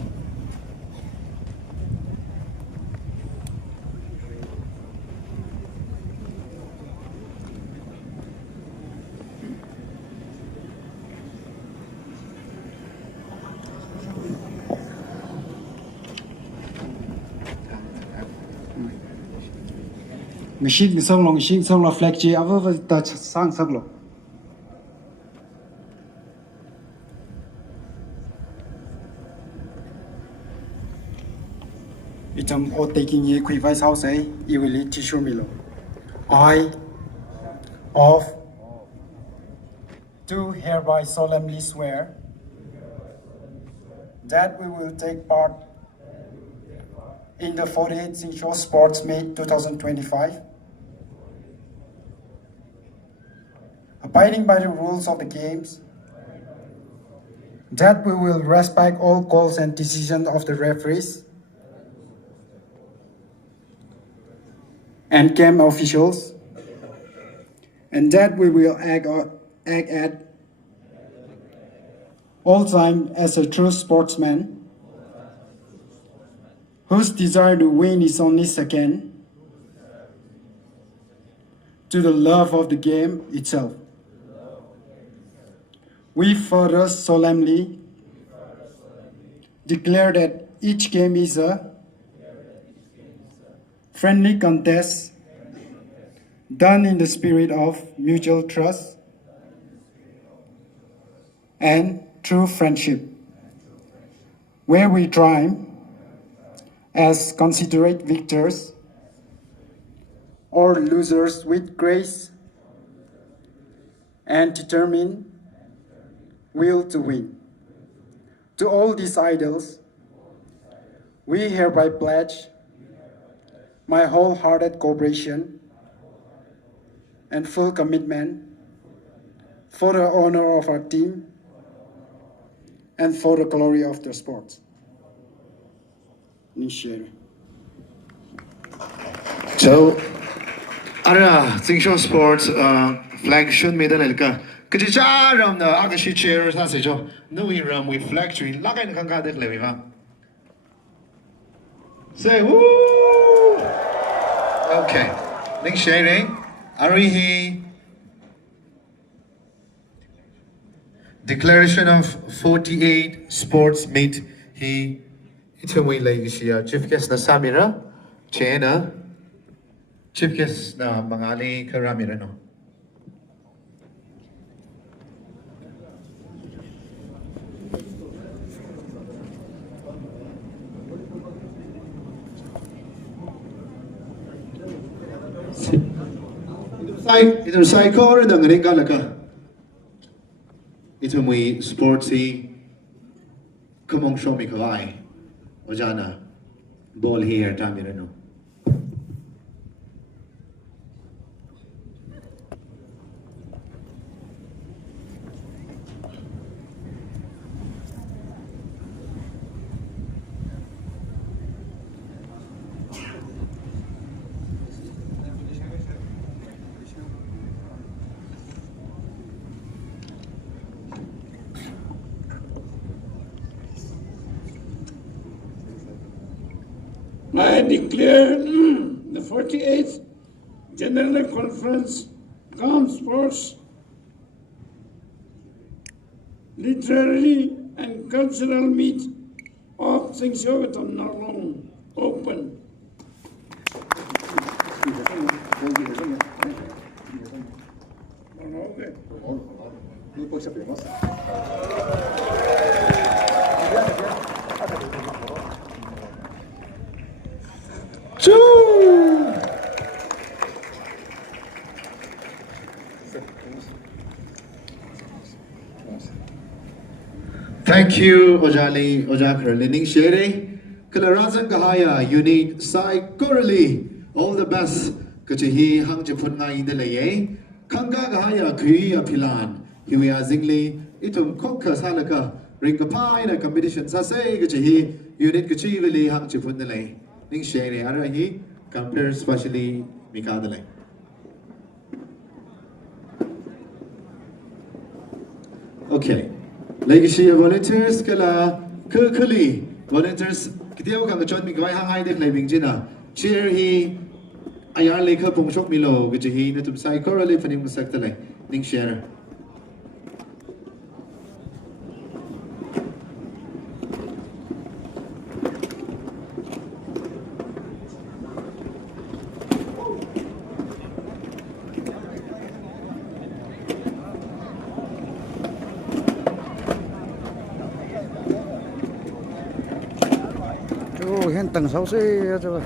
machine sang long flag chi ava ta sang lo itam o taking ye quick vice house you will tissue milo I do hereby solemnly swear that we will take part in the 48th Singshore Sports Meet 2025, abiding by the rules of the games, that we will respect all calls and decisions of the referees and camp officials, and that we will act at all time as a true sportsman whose desire to win is only second to the love of the game itself. We further solemnly declare that each game is a friendly contest done in the spirit of mutual trust and true friendship, where we triumph as considerate victors or losers with grace and determined will to win. To all these idols, we hereby pledge my wholehearted cooperation and full commitment for the honor of our team and for the glory of the sport. So, ara Zingsho Sports flagship medal elka. Kajija ram na agashi chair sa sejo. Nui ram with flag tree. Lagan kanga dek leviva. Say woo. Okay. Ning sharing. Arihi. Declaration of 48 sports meet. He. Itumwi leishia. Chief guest na Samira. Chena. Chief guest na Mangali Karamira no. Itu psycho rin ang ring kalaka. Itu may sportsy kumong show mi kawai. Ojana ball here tamira no. I declare the 48th General Conference Calm Sports Literary and Cultural Meet of Phungyar Narlong open. Thank you, Ojali, Ojakar, Lining Shere. Kalarazan Gahaya, you need Sai Korali. All the best. Kachihi, Hang Japuna in the Laye. Kanga Gahaya, Kui Apilan. Hiwia Zingli, Itum Koka Salaka, Ringapai, and a competition. Sase, Kachihi, you need Kachivili, Hang Japuna. Ning Shere, Arahi, compare specially Mikadale. Okay. Legacy volunteers kala Kurkuli volunteers kitiaw kang chon mi gawai hangay dek lai bingjina cheer hi ayar lekha pungshok milo gaji na tum sai korale fanim musak talai ning share. Hiện tầng 6C cho